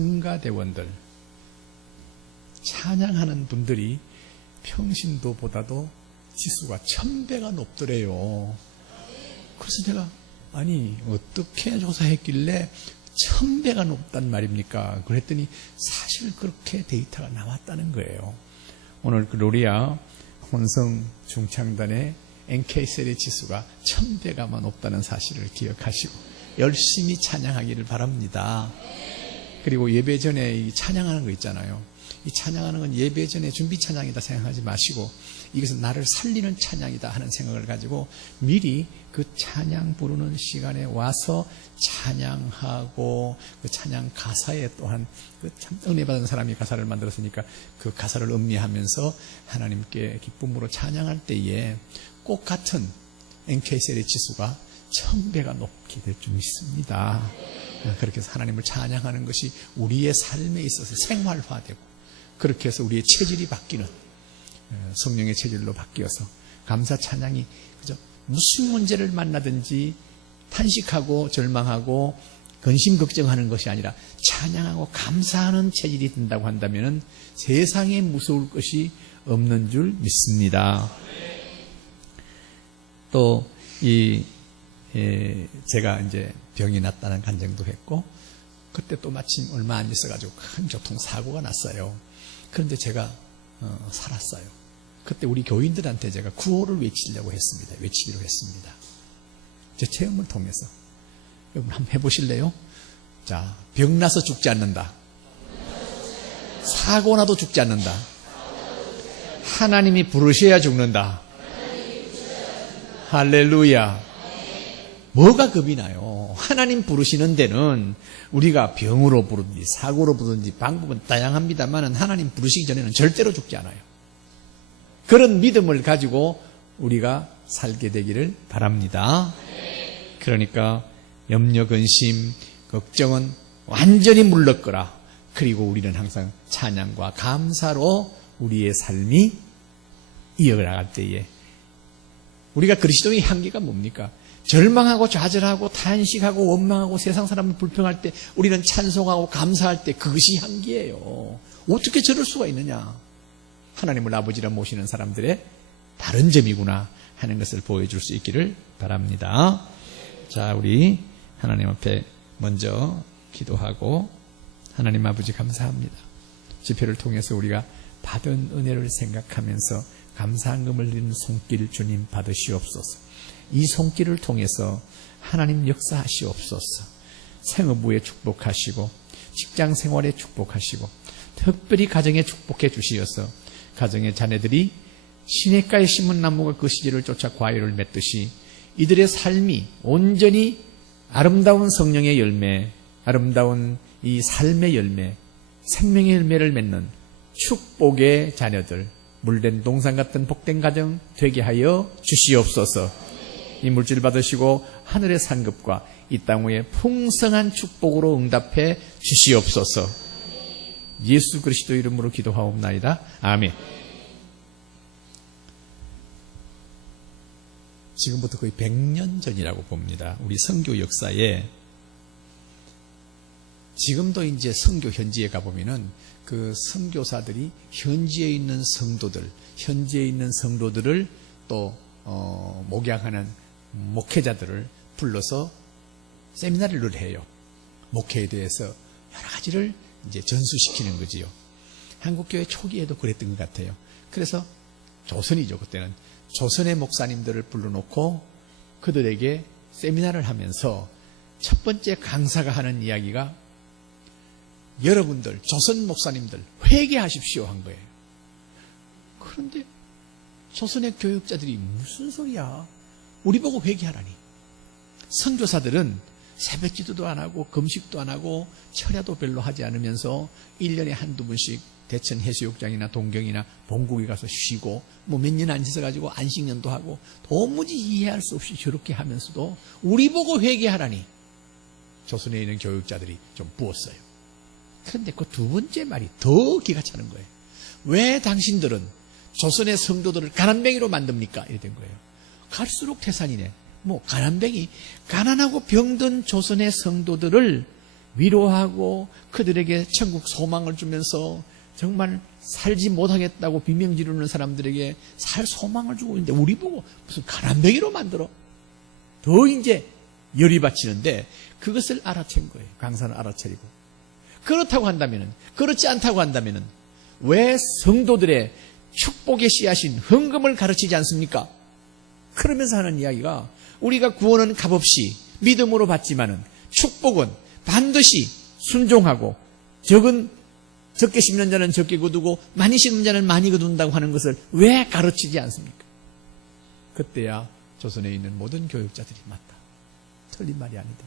성가대원들, 찬양하는 분들이 평신도보다도 지수가 1000배가 높더래요. 그래서 제가 아니 어떻게 조사했길래 1000배가 높단 말입니까? 그랬더니 사실 그렇게 데이터가 나왔다는 거예요. 오늘 그 로리아 혼성 중창단의 NK셀의 지수가 1000배가만 높다는 사실을 기억하시고 열심히 찬양하기를 바랍니다. 그리고 예배 전에 이 찬양하는 거 있잖아요. 이 찬양하는 건 예배 전에 준비 찬양이다 생각하지 마시고 이것은 나를 살리는 찬양이다 하는 생각을 가지고 미리 그 찬양 부르는 시간에 와서 찬양하고 그 찬양 가사에 또한 그 참 은혜 받은 사람이 가사를 만들었으니까 그 가사를 음미하면서 하나님께 기쁨으로 찬양할 때에 꼭 같은 NK셀의 지수가 1000배가 높게 될 줄 믿습니다. 그렇게 해서 하나님을 찬양하는 것이 우리의 삶에 있어서 생활화되고 그렇게 해서 우리의 체질이 바뀌는 성령의 체질로 바뀌어서 감사 찬양이 그죠? 무슨 문제를 만나든지 탄식하고 절망하고 근심 걱정하는 것이 아니라 찬양하고 감사하는 체질이 든다고 한다면 세상에 무서울 것이 없는 줄 믿습니다. 또 제가 이제 병이 났다는 간증도 했고 그때 또 마침 얼마 안 있어가지고 큰 교통사고가 났어요. 그런데 제가 살았어요. 그때 우리 교인들한테 제가 구호를 외치기로 했습니다. 제 체험을 통해서 여러분 한번 해보실래요? 자, 병나서 죽지 않는다. 사고 나도 죽지 않는다. 하나님이 부르셔야 죽는다. 할렐루야. 뭐가 겁이 나요? 하나님 부르시는 데는 우리가 병으로 부르든지 사고로 부르든지 방법은 다양합니다만 하나님 부르시기 전에는 절대로 죽지 않아요. 그런 믿음을 가지고 우리가 살게 되기를 바랍니다. 그러니까 염려, 근심, 걱정은 완전히 물러거라. 그리고 우리는 항상 찬양과 감사로 우리의 삶이 이어나갈 때에 우리가 그리스도의 향기가 뭡니까? 절망하고 좌절하고 탄식하고 원망하고 세상 사람을 불평할 때 우리는 찬송하고 감사할 때 그것이 향기예요. 어떻게 저럴 수가 있느냐? 하나님을 아버지라 모시는 사람들의 다른 점이구나 하는 것을 보여줄 수 있기를 바랍니다. 자, 우리 하나님 앞에 먼저 기도하고 하나님 아버지 감사합니다. 집회를 통해서 우리가 받은 은혜를 생각하면서 감사한금을 드리는 손길 주님 받으시옵소서. 이 손길을 통해서 하나님 역사하시옵소서. 생업부에 축복하시고 직장 생활에 축복하시고 특별히 가정에 축복해 주시어서 가정의 자녀들이 시냇가에 심은 나무가 그 시절을 쫓아 과일을 맺듯이 이들의 삶이 온전히 아름다운 성령의 열매, 아름다운 이 삶의 열매, 생명의 열매를 맺는 축복의 자녀들, 물된 동산 같은 복된 가정 되게 하여 주시옵소서. 이 물질 받으시고 하늘의 상급과 이 땅 위에 풍성한 축복으로 응답해 주시옵소서. 예수 그리스도 이름으로 기도하옵나이다. 아멘. 지금부터 거의 100년 전이라고 봅니다. 우리 선교 역사에 지금도 이제 선교 현지에 가보면은 그 선교사들이 현지에 있는 성도들을 또 목양하는 목회자들을 불러서 세미나를 해요. 목회에 대해서 여러 가지를 이제 전수시키는 거지요. 한국교회 초기에도 그랬던 것 같아요. 그래서 조선이죠. 그때는 조선의 목사님들을 불러놓고 그들에게 세미나를 하면서 첫 번째 강사가 하는 이야기가 여러분들 조선 목사님들 회개하십시오 한 거예요. 그런데 조선의 교육자들이 무슨 소리야? 우리 보고 회개하라니. 선교사들은 새벽 기도도 안 하고 금식도 안 하고 철야도 별로 하지 않으면서 1년에 한두 번씩 대천 해수욕장이나 동경이나 본국에 가서 쉬고 뭐 몇 년 안 있어가지고 안식년도 하고 도무지 이해할 수 없이 저렇게 하면서도 우리 보고 회개하라니 조선에 있는 교육자들이 좀 부었어요. 그런데 그 두 번째 말이 더 기가 차는 거예요. 왜 당신들은 조선의 성도들을 가난뱅이로 만듭니까? 이래 된 거예요. 갈수록 태산이네. 뭐 가난뱅이, 가난하고 병든 조선의 성도들을 위로하고 그들에게 천국 소망을 주면서 정말 살지 못하겠다고 비명 지르는 사람들에게 살 소망을 주고 있는데 우리 보고 무슨 가난뱅이로 만들어? 더 이제 열이 받치는데 그것을 알아챈 거예요. 강사는 알아차리고. 그렇다고 한다면은, 그렇지 않다고 한다면은 왜 성도들의 축복의 씨앗인 헌금을 가르치지 않습니까? 그러면서 하는 이야기가 우리가 구원은 값없이 믿음으로 받지만은 축복은 반드시 순종하고 적게 심는 자는 적게 거두고 많이 심는 자는 많이 거둔다고 하는 것을 왜 가르치지 않습니까? 그때야 조선에 있는 모든 교육자들이 맞다. 틀린 말이 아니다.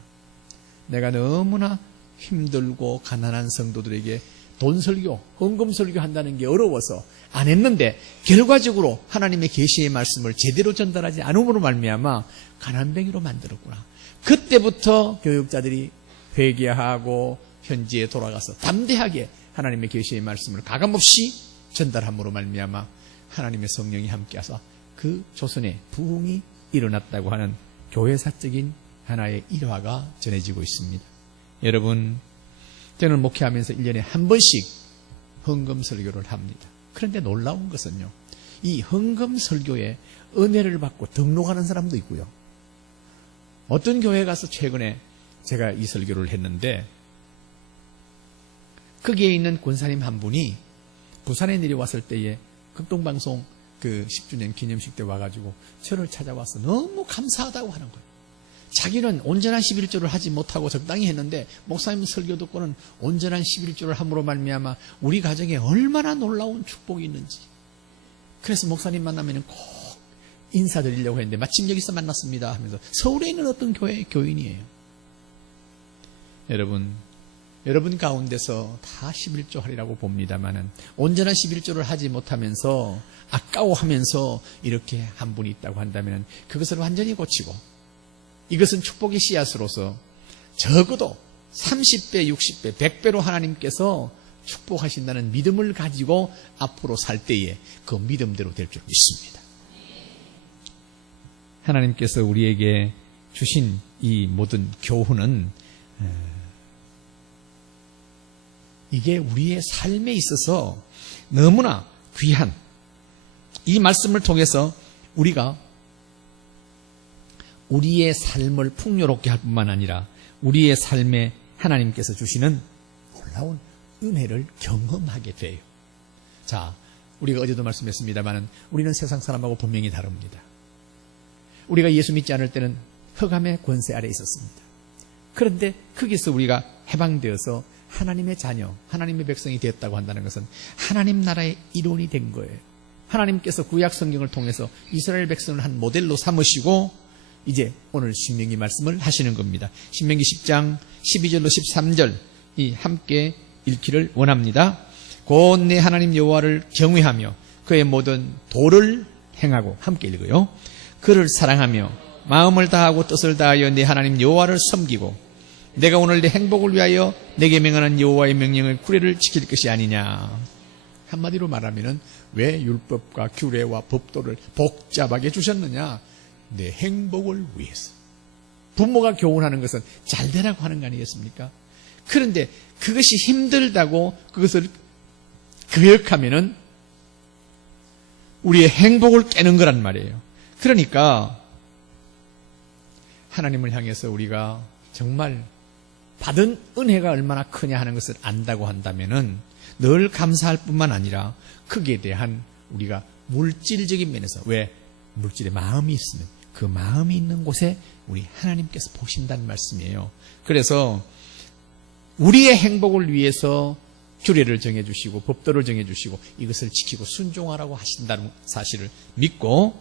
내가 너무나 힘들고 가난한 성도들에게 돈 설교, 헌금 설교 한다는 게 어려워서 안 했는데 결과적으로 하나님의 계시의 말씀을 제대로 전달하지 않음으로 말미암아 가난뱅이로 만들었구나. 그때부터 교육자들이 회개하고 현지에 돌아가서 담대하게 하나님의 계시의 말씀을 가감없이 전달함으로 말미암아 하나님의 성령이 함께하사 그 조선에 부흥이 일어났다고 하는 교회사적인 하나의 일화가 전해지고 있습니다. 여러분, 저는 목회하면서 1년에 한 번씩 헌금 설교를 합니다. 그런데 놀라운 것은요, 이 헌금 설교에 은혜를 받고 등록하는 사람도 있고요. 어떤 교회에 가서 최근에 제가 이 설교를 했는데 거기에 있는 권사님 한 분이 부산에 내려왔을 때에 극동방송 그 10주년 기념식 때 와가지고 저를 찾아와서 너무 감사하다고 하는 거예요. 자기는 온전한 11조를 하지 못하고 적당히 했는데 목사님 설교 듣고는 온전한 11조를 함으로 말미암아 우리 가정에 얼마나 놀라운 축복이 있는지. 그래서 목사님 만나면 꼭 인사드리려고 했는데 마침 여기서 만났습니다 하면서 서울에 있는 어떤 교회의 교인이에요. 여러분 가운데서 다 11조 하리라고 봅니다만은 온전한 11조를 하지 못하면서 아까워하면서 이렇게 한 분이 있다고 한다면 그것을 완전히 고치고 이것은 축복의 씨앗으로서 적어도 30배, 60배, 100배로 하나님께서 축복하신다는 믿음을 가지고 앞으로 살 때에 그 믿음대로 될 줄 믿습니다. 하나님께서 우리에게 주신 이 모든 교훈은 이게 우리의 삶에 있어서 너무나 귀한 이 말씀을 통해서 우리가 우리의 삶을 풍요롭게 할 뿐만 아니라 우리의 삶에 하나님께서 주시는 놀라운 은혜를 경험하게 돼요. 자, 우리가 어제도 말씀했습니다만 우리는 세상 사람하고 분명히 다릅니다. 우리가 예수 믿지 않을 때는 흑암의 권세 아래에 있었습니다. 그런데 거기서 우리가 해방되어서 하나님의 자녀, 하나님의 백성이 되었다고 한다는 것은 하나님 나라의 일원이 된 거예요. 하나님께서 구약 성경을 통해서 이스라엘 백성을 한 모델로 삼으시고 이제 오늘 신명기 말씀을 하시는 겁니다. 신명기 10장 12절로 13절 이 함께 읽기를 원합니다. 곧 내 하나님 여호와를 경외하며 그의 모든 도를 행하고 함께 읽어요. 그를 사랑하며 마음을 다하고 뜻을 다하여 내 하나님 여호와를 섬기고 내가 오늘 내 행복을 위하여 내게 명하는 여호와의 명령을 규례를 지킬 것이 아니냐. 한마디로 말하면 왜 율법과 규례와 법도를 복잡하게 주셨느냐. 내 행복을 위해서. 부모가 교훈하는 것은 잘 되라고 하는 거 아니겠습니까? 그런데 그것이 힘들다고 그것을 거역하면은 우리의 행복을 깨는 거란 말이에요. 그러니까 하나님을 향해서 우리가 정말 받은 은혜가 얼마나 크냐 하는 것을 안다고 한다면은 늘 감사할 뿐만 아니라 거기에 대한 우리가 물질적인 면에서 왜 물질의 마음이 있으면 그 마음이 있는 곳에 우리 하나님께서 보신다는 말씀이에요. 그래서 우리의 행복을 위해서 규례를 정해주시고 법도를 정해주시고 이것을 지키고 순종하라고 하신다는 사실을 믿고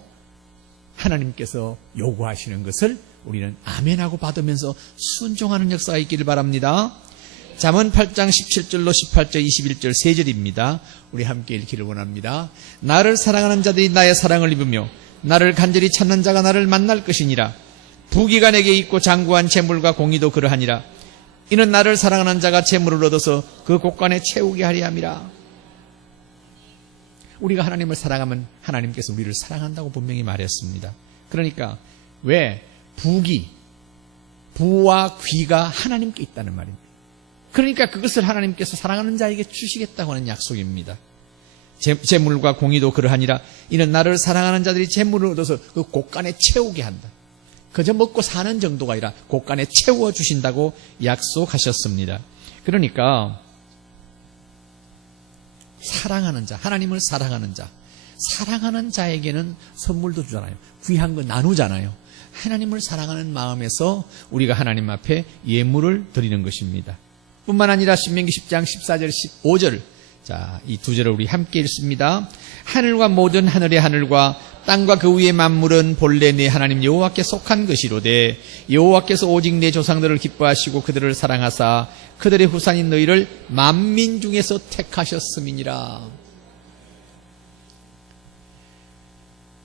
하나님께서 요구하시는 것을 우리는 아멘하고 받으면서 순종하는 역사가 있기를 바랍니다. 잠언 8장 17절로 18절 21절 3절입니다. 우리 함께 읽기를 원합니다. 나를 사랑하는 자들이 나의 사랑을 입으며 나를 간절히 찾는 자가 나를 만날 것이니라. 부귀가 내게 있고 장구한 재물과 공의도 그러하니라. 이는 나를 사랑하는 자가 재물을 얻어서 그 곳간에 채우게 하리 함이라. 우리가 하나님을 사랑하면 하나님께서 우리를 사랑한다고 분명히 말했습니다. 그러니까 왜 부와 귀가 하나님께 있다는 말입니다. 그러니까 그것을 하나님께서 사랑하는 자에게 주시겠다고 하는 약속입니다. 재물과 공의도 그러하니라. 이는 나를 사랑하는 자들이 재물을 얻어서 그 곳간에 채우게 한다. 그저 먹고 사는 정도가 아니라 곳간에 채워주신다고 약속하셨습니다. 그러니까 사랑하는 자, 하나님을 사랑하는 자, 사랑하는 자에게는 선물도 주잖아요. 귀한 거 나누잖아요. 하나님을 사랑하는 마음에서 우리가 하나님 앞에 예물을 드리는 것입니다. 뿐만 아니라 신명기 10장 14절 15절, 자, 이 두 절을 우리 함께 읽습니다. 하늘과 모든 하늘의 하늘과 땅과 그 위의 만물은 본래 내 하나님 여호와께 속한 것이로되 여호와께서 오직 내 조상들을 기뻐하시고 그들을 사랑하사 그들의 후산인 너희를 만민 중에서 택하셨음이니라.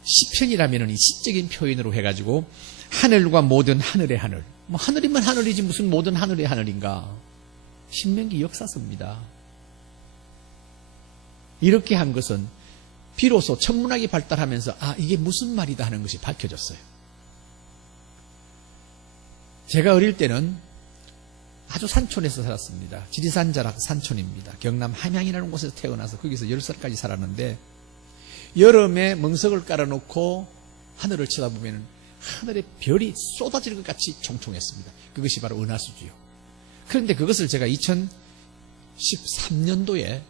시편이라면 이 시적인 표현으로 해가지고 하늘과 모든 하늘의 하늘, 뭐 하늘이면 하늘이지 무슨 모든 하늘의 하늘인가. 신명기 역사서입니다. 이렇게 한 것은 비로소 천문학이 발달하면서 이게 무슨 말이다 하는 것이 밝혀졌어요. 제가 어릴 때는 아주 산촌에서 살았습니다. 지리산 자락 산촌입니다. 경남 함양이라는 곳에서 태어나서 거기서 10살까지 살았는데 여름에 멍석을 깔아놓고 하늘을 쳐다보면 하늘에 별이 쏟아질 것 같이 총총했습니다. 그것이 바로 은하수지요. 그런데 그것을 제가 2013년도에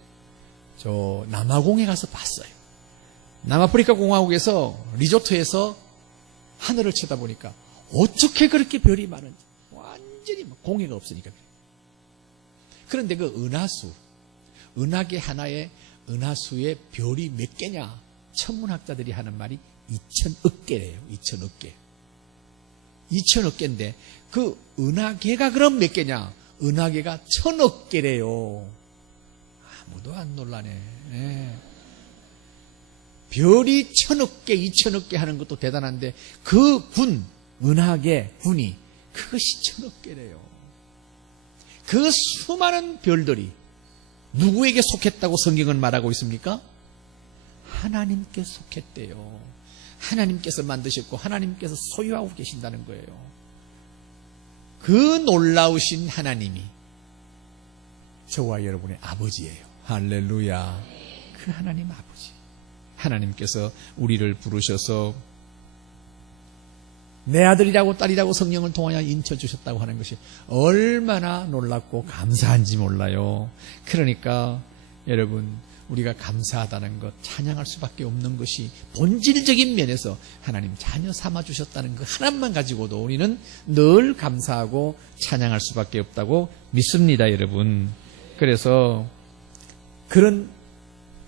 저 남아공에 가서 봤어요. 남아프리카 공화국에서 리조트에서 하늘을 쳐다보니까 어떻게 그렇게 별이 많은지 완전히 공해가 없으니까. 그런데 그 은하계 하나에 은하수의 별이 몇 개냐? 천문학자들이 하는 말이 2,000억 개래요. 2,000억 개. 2,000억 개인데 그 은하계가 그럼 몇 개냐? 은하계가 1,000억 개래요. 아무도 안 놀라네. 네. 별이 1,000억 개, 2,000억 개 하는 것도 대단한데 그 은하계 군이 그것이 1,000억 개래요. 그 수많은 별들이 누구에게 속했다고 성경은 말하고 있습니까? 하나님께 속했대요. 하나님께서 만드셨고 하나님께서 소유하고 계신다는 거예요. 그 놀라우신 하나님이 저와 여러분의 아버지예요. 할렐루야. 그 하나님 아버지. 하나님께서 우리를 부르셔서 내 아들이라고 딸이라고 성령을 통하여 인쳐주셨다고 하는 것이 얼마나 놀랍고 감사한지 몰라요. 그러니까 여러분, 우리가 감사하다는 것, 찬양할 수밖에 없는 것이 본질적인 면에서 하나님 자녀 삼아주셨다는 그 하나만 가지고도 우리는 늘 감사하고 찬양할 수밖에 없다고 믿습니다, 여러분. 그래서 그런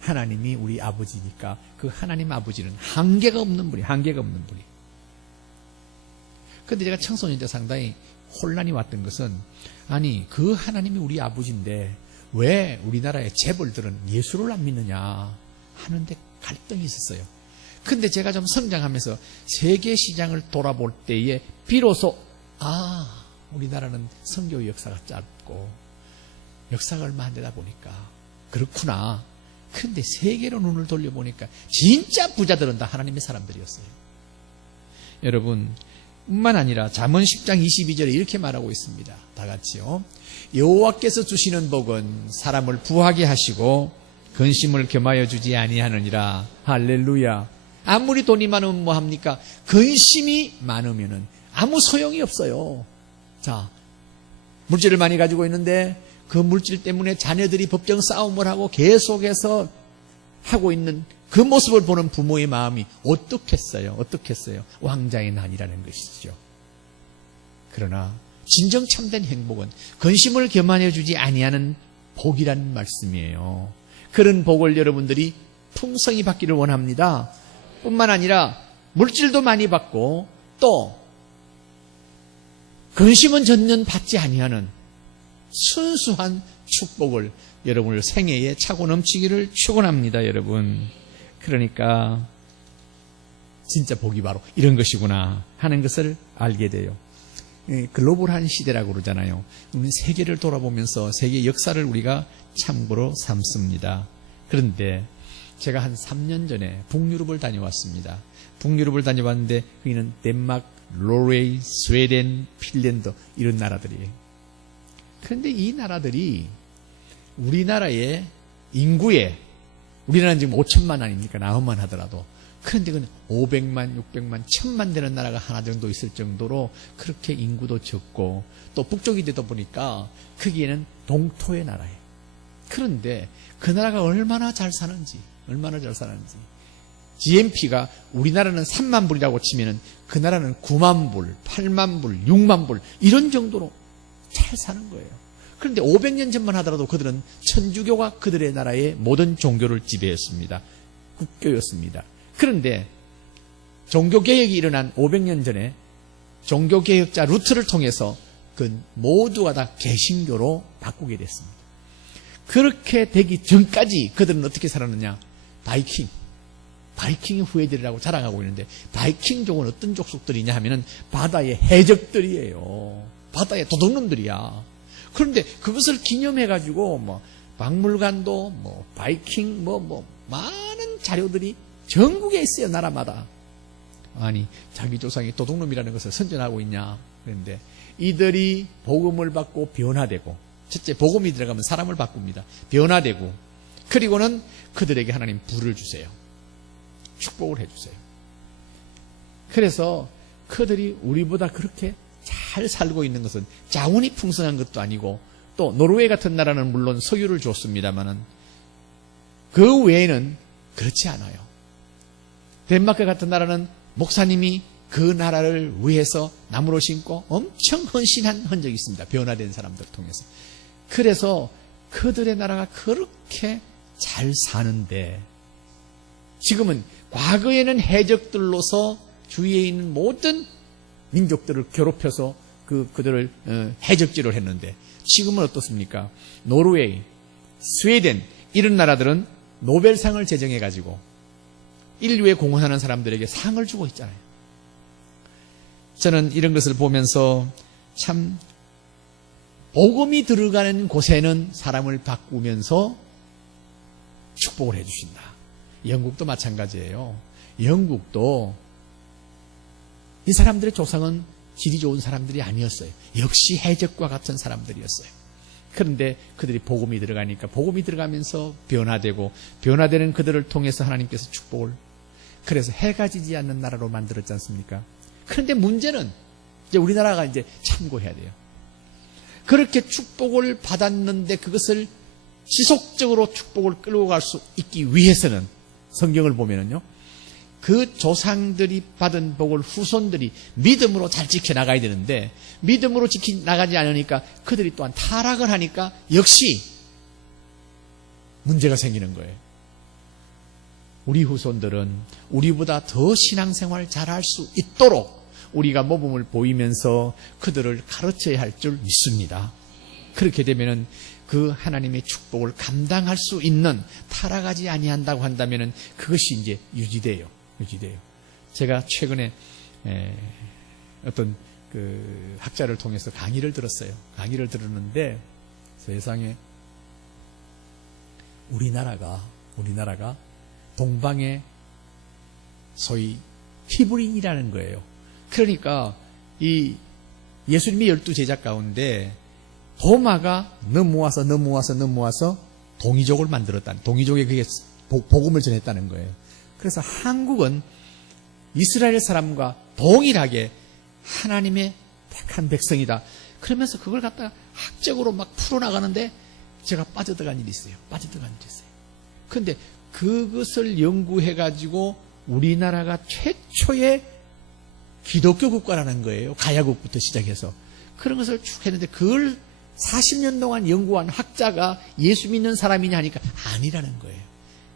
하나님이 우리 아버지니까 그 하나님 아버지는 한계가 없는 분이, 한계가 없는 분이. 그런데 제가 청소년 때 상당히 혼란이 왔던 것은, 아니 그 하나님이 우리 아버지인데 왜 우리나라의 재벌들은 예수를 안 믿느냐 하는데 갈등이 있었어요. 그런데 제가 좀 성장하면서 세계 시장을 돌아볼 때에 비로소 우리나라는 선교 역사가 짧고 역사가 얼마 안 되다 보니까 그렇구나. 그런데 세계로 눈을 돌려보니까 진짜 부자들은 다 하나님의 사람들이었어요. 여러분, 뿐만 아니라 잠언 10장 22절에 이렇게 말하고 있습니다. 다 같이요. 여호와께서 주시는 복은 사람을 부하게 하시고 근심을 겸하여 주지 아니하느니라. 할렐루야. 아무리 돈이 많으면 뭐합니까? 근심이 많으면은 아무 소용이 없어요. 자, 물질을 많이 가지고 있는데 그 물질 때문에 자녀들이 법정 싸움을 하고 계속해서 하고 있는 그 모습을 보는 부모의 마음이 어떻겠어요? 어떻겠어요? 왕자의 난이라는 것이죠. 그러나 진정 참된 행복은 근심을 겸하여 주지 아니하는 복이라는 말씀이에요. 그런 복을 여러분들이 풍성히 받기를 원합니다. 뿐만 아니라 물질도 많이 받고 또 근심은 전혀 받지 아니하는 순수한 축복을 여러분을 생애에 차고 넘치기를 축원합니다, 여러분. 그러니까 진짜 복이 바로 이런 것이구나 하는 것을 알게 돼요. 글로벌한 시대라고 그러잖아요. 우리는 세계를 돌아보면서 세계 역사를 우리가 참고로 삼습니다. 그런데 제가 한 3년 전에 북유럽을 다녀왔습니다. 북유럽을 다녀왔는데 거기는 덴마크, 노르웨이, 스웨덴, 핀란드 이런 나라들이에요. 그런데 이 나라들이 우리나라의 인구에, 우리나라는 지금 5천만 아닙니까? 나ಹು만 하더라도. 그런데 그건 500만, 600만, 1000만 되는 나라가 하나 정도 있을 정도로 그렇게 인구도 적고, 또 북쪽이 되다 보니까 거기에는 동토의 나라예요. 그런데 그 나라가 얼마나 잘 사는지, GNP가 우리나라는 3만 불이라고 치면은 그 나라는 9만 불, 8만 불, 6만 불 이런 정도로 잘 사는 거예요. 그런데 500년 전만 하더라도 그들은 천주교가 그들의 나라의 모든 종교를 지배했습니다. 국교였습니다. 그런데 종교개혁이 일어난 500년 전에 종교개혁자 루트를 통해서 그 모두가 다 개신교로 바꾸게 됐습니다. 그렇게 되기 전까지 그들은 어떻게 살았느냐? 바이킹의 후예들이라고 자랑하고 있는데, 바이킹족은 어떤 족속들이냐 하면은 바다의 해적들이에요. 바다의 도둑놈들이야. 그런데 그것을 기념해가지고 박물관도 바이킹 많은 자료들이 전국에 있어요. 나라마다. 아니, 자기 조상이 도둑놈이라는 것을 선전하고 있냐? 그런데 이들이 복음을 받고 변화되고, 첫째 복음이 들어가면 사람을 바꿉니다. 변화되고, 그리고는 그들에게 하나님 부를 주세요. 축복을 해주세요. 그래서 그들이 우리보다 그렇게 잘 살고 있는 것은 자원이 풍성한 것도 아니고, 또 노르웨이 같은 나라는 물론 석유를 줬습니다만은 그 외에는 그렇지 않아요. 덴마크 같은 나라는 목사님이 그 나라를 위해서 나무로 심고 엄청 헌신한 흔적이 있습니다. 변화된 사람들을 통해서. 그래서 그들의 나라가 그렇게 잘 사는데, 지금은 과거에는 해적들로서 주위에 있는 모든 민족들을 괴롭혀서 그들을 해적질을 했는데, 지금은 어떻습니까? 노르웨이, 스웨덴 이런 나라들은 노벨상을 제정해가지고 인류에 공헌하는 사람들에게 상을 주고 있잖아요. 저는 이런 것을 보면서 참 복음이 들어가는 곳에는 사람을 바꾸면서 축복을 해주신다. 영국도 마찬가지예요. 영국도 이 사람들의 조상은 질이 좋은 사람들이 아니었어요. 역시 해적과 같은 사람들이었어요. 그런데 그들이 복음이 들어가니까, 복음이 들어가면서 변화되고, 변화되는 그들을 통해서 하나님께서 축복을, 그래서 해가 지지 않는 나라로 만들었지 않습니까? 그런데 문제는 이제 우리나라가 이제 참고해야 돼요. 그렇게 축복을 받았는데 그것을 지속적으로 축복을 끌고 갈 수 있기 위해서는 성경을 보면은요, 그 조상들이 받은 복을 후손들이 믿음으로 잘 지켜나가야 되는데, 믿음으로 지켜나가지 않으니까 그들이 또한 타락을 하니까 역시 문제가 생기는 거예요. 우리 후손들은 우리보다 더 신앙생활을 잘할 수 있도록 우리가 모범을 보이면서 그들을 가르쳐야 할 줄 믿습니다. 그렇게 되면은 그 하나님의 축복을 감당할 수 있는, 타락하지 아니한다고 한다면은 그것이 이제 유지돼요. 제가 최근에 어떤 그 학자를 통해서 강의를 들었어요. 강의를 들었는데 세상에 우리나라가 동방의 소위 히브리인이라는 거예요. 그러니까 이 예수님의 12제자 가운데 도마가 넘어와서 동이족을 만들었다는, 동이족에 그게 복음을 전했다는 거예요. 그래서 한국은 이스라엘 사람과 동일하게 하나님의 택한 백성이다. 그러면서 그걸 갖다가 학적으로 막 풀어나가는데 제가 빠져들어간 일이 있어요. 그런데 그것을 연구해가지고 우리나라가 최초의 기독교 국가라는 거예요. 가야국부터 시작해서. 그런 것을 쭉 했는데 그걸 40년 동안 연구한 학자가 예수 믿는 사람이냐 하니까 아니라는 거예요.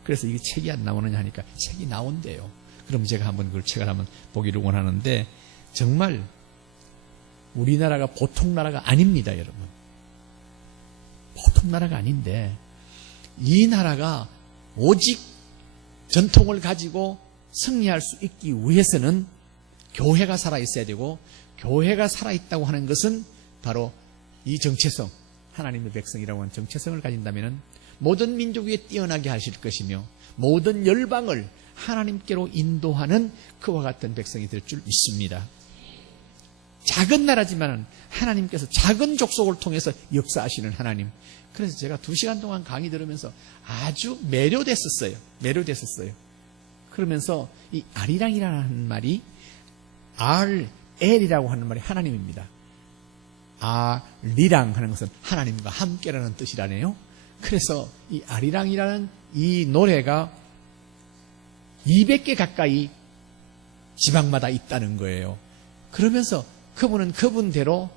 그래서 이게 책이 안 나오느냐 하니까 책이 나온대요. 그럼 제가 한번 그 책을 한번 보기를 원하는데, 정말 우리나라가 보통 나라가 아닙니다, 여러분. 보통 나라가 아닌데, 이 나라가 오직 전통을 가지고 승리할 수 있기 위해서는 교회가 살아있어야 되고, 교회가 살아있다고 하는 것은 바로 이 정체성, 하나님의 백성이라고 하는 정체성을 가진다면 모든 민족 위에 뛰어나게 하실 것이며 모든 열방을 하나님께로 인도하는 그와 같은 백성이 될 줄 믿습니다. 작은 나라지만 하나님께서 작은 족속을 통해서 역사하시는 하나님. 그래서 제가 2시간 동안 강의 들으면서 아주 매료됐었어요. 그러면서 이 아리랑이라는 말이 RL이라고 하는 말이 하나님입니다. 아리랑 하는 것은 하나님과 함께라는 뜻이라네요. 그래서 이 아리랑이라는 이 노래가 200개 가까이 지방마다 있다는 거예요. 그러면서 그분은 그분대로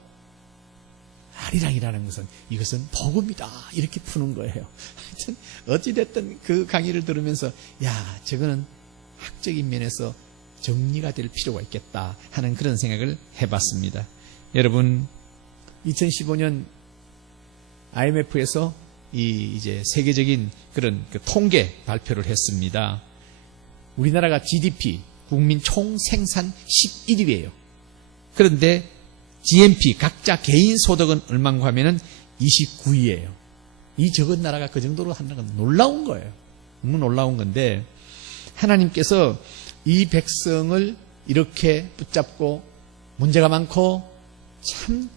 아리랑이라는 것은 이것은 복음이다 이렇게 푸는 거예요. 하여튼 어찌됐든 그 강의를 들으면서 저거는 학적인 면에서 정리가 될 필요가 있겠다 하는 그런 생각을 해봤습니다. 여러분, 2015년 IMF에서 이제 세계적인 그런 통계 발표를 했습니다. 우리나라가 GDP, 국민 총 생산 11위예요. 그런데 GNP, 각자 개인 소득은 얼마인가 하면은 29위예요. 이 적은 나라가 그 정도로 하는 건 놀라운 거예요. 너무 놀라운 건데, 하나님께서 이 백성을 이렇게 붙잡고 문제가 많고 참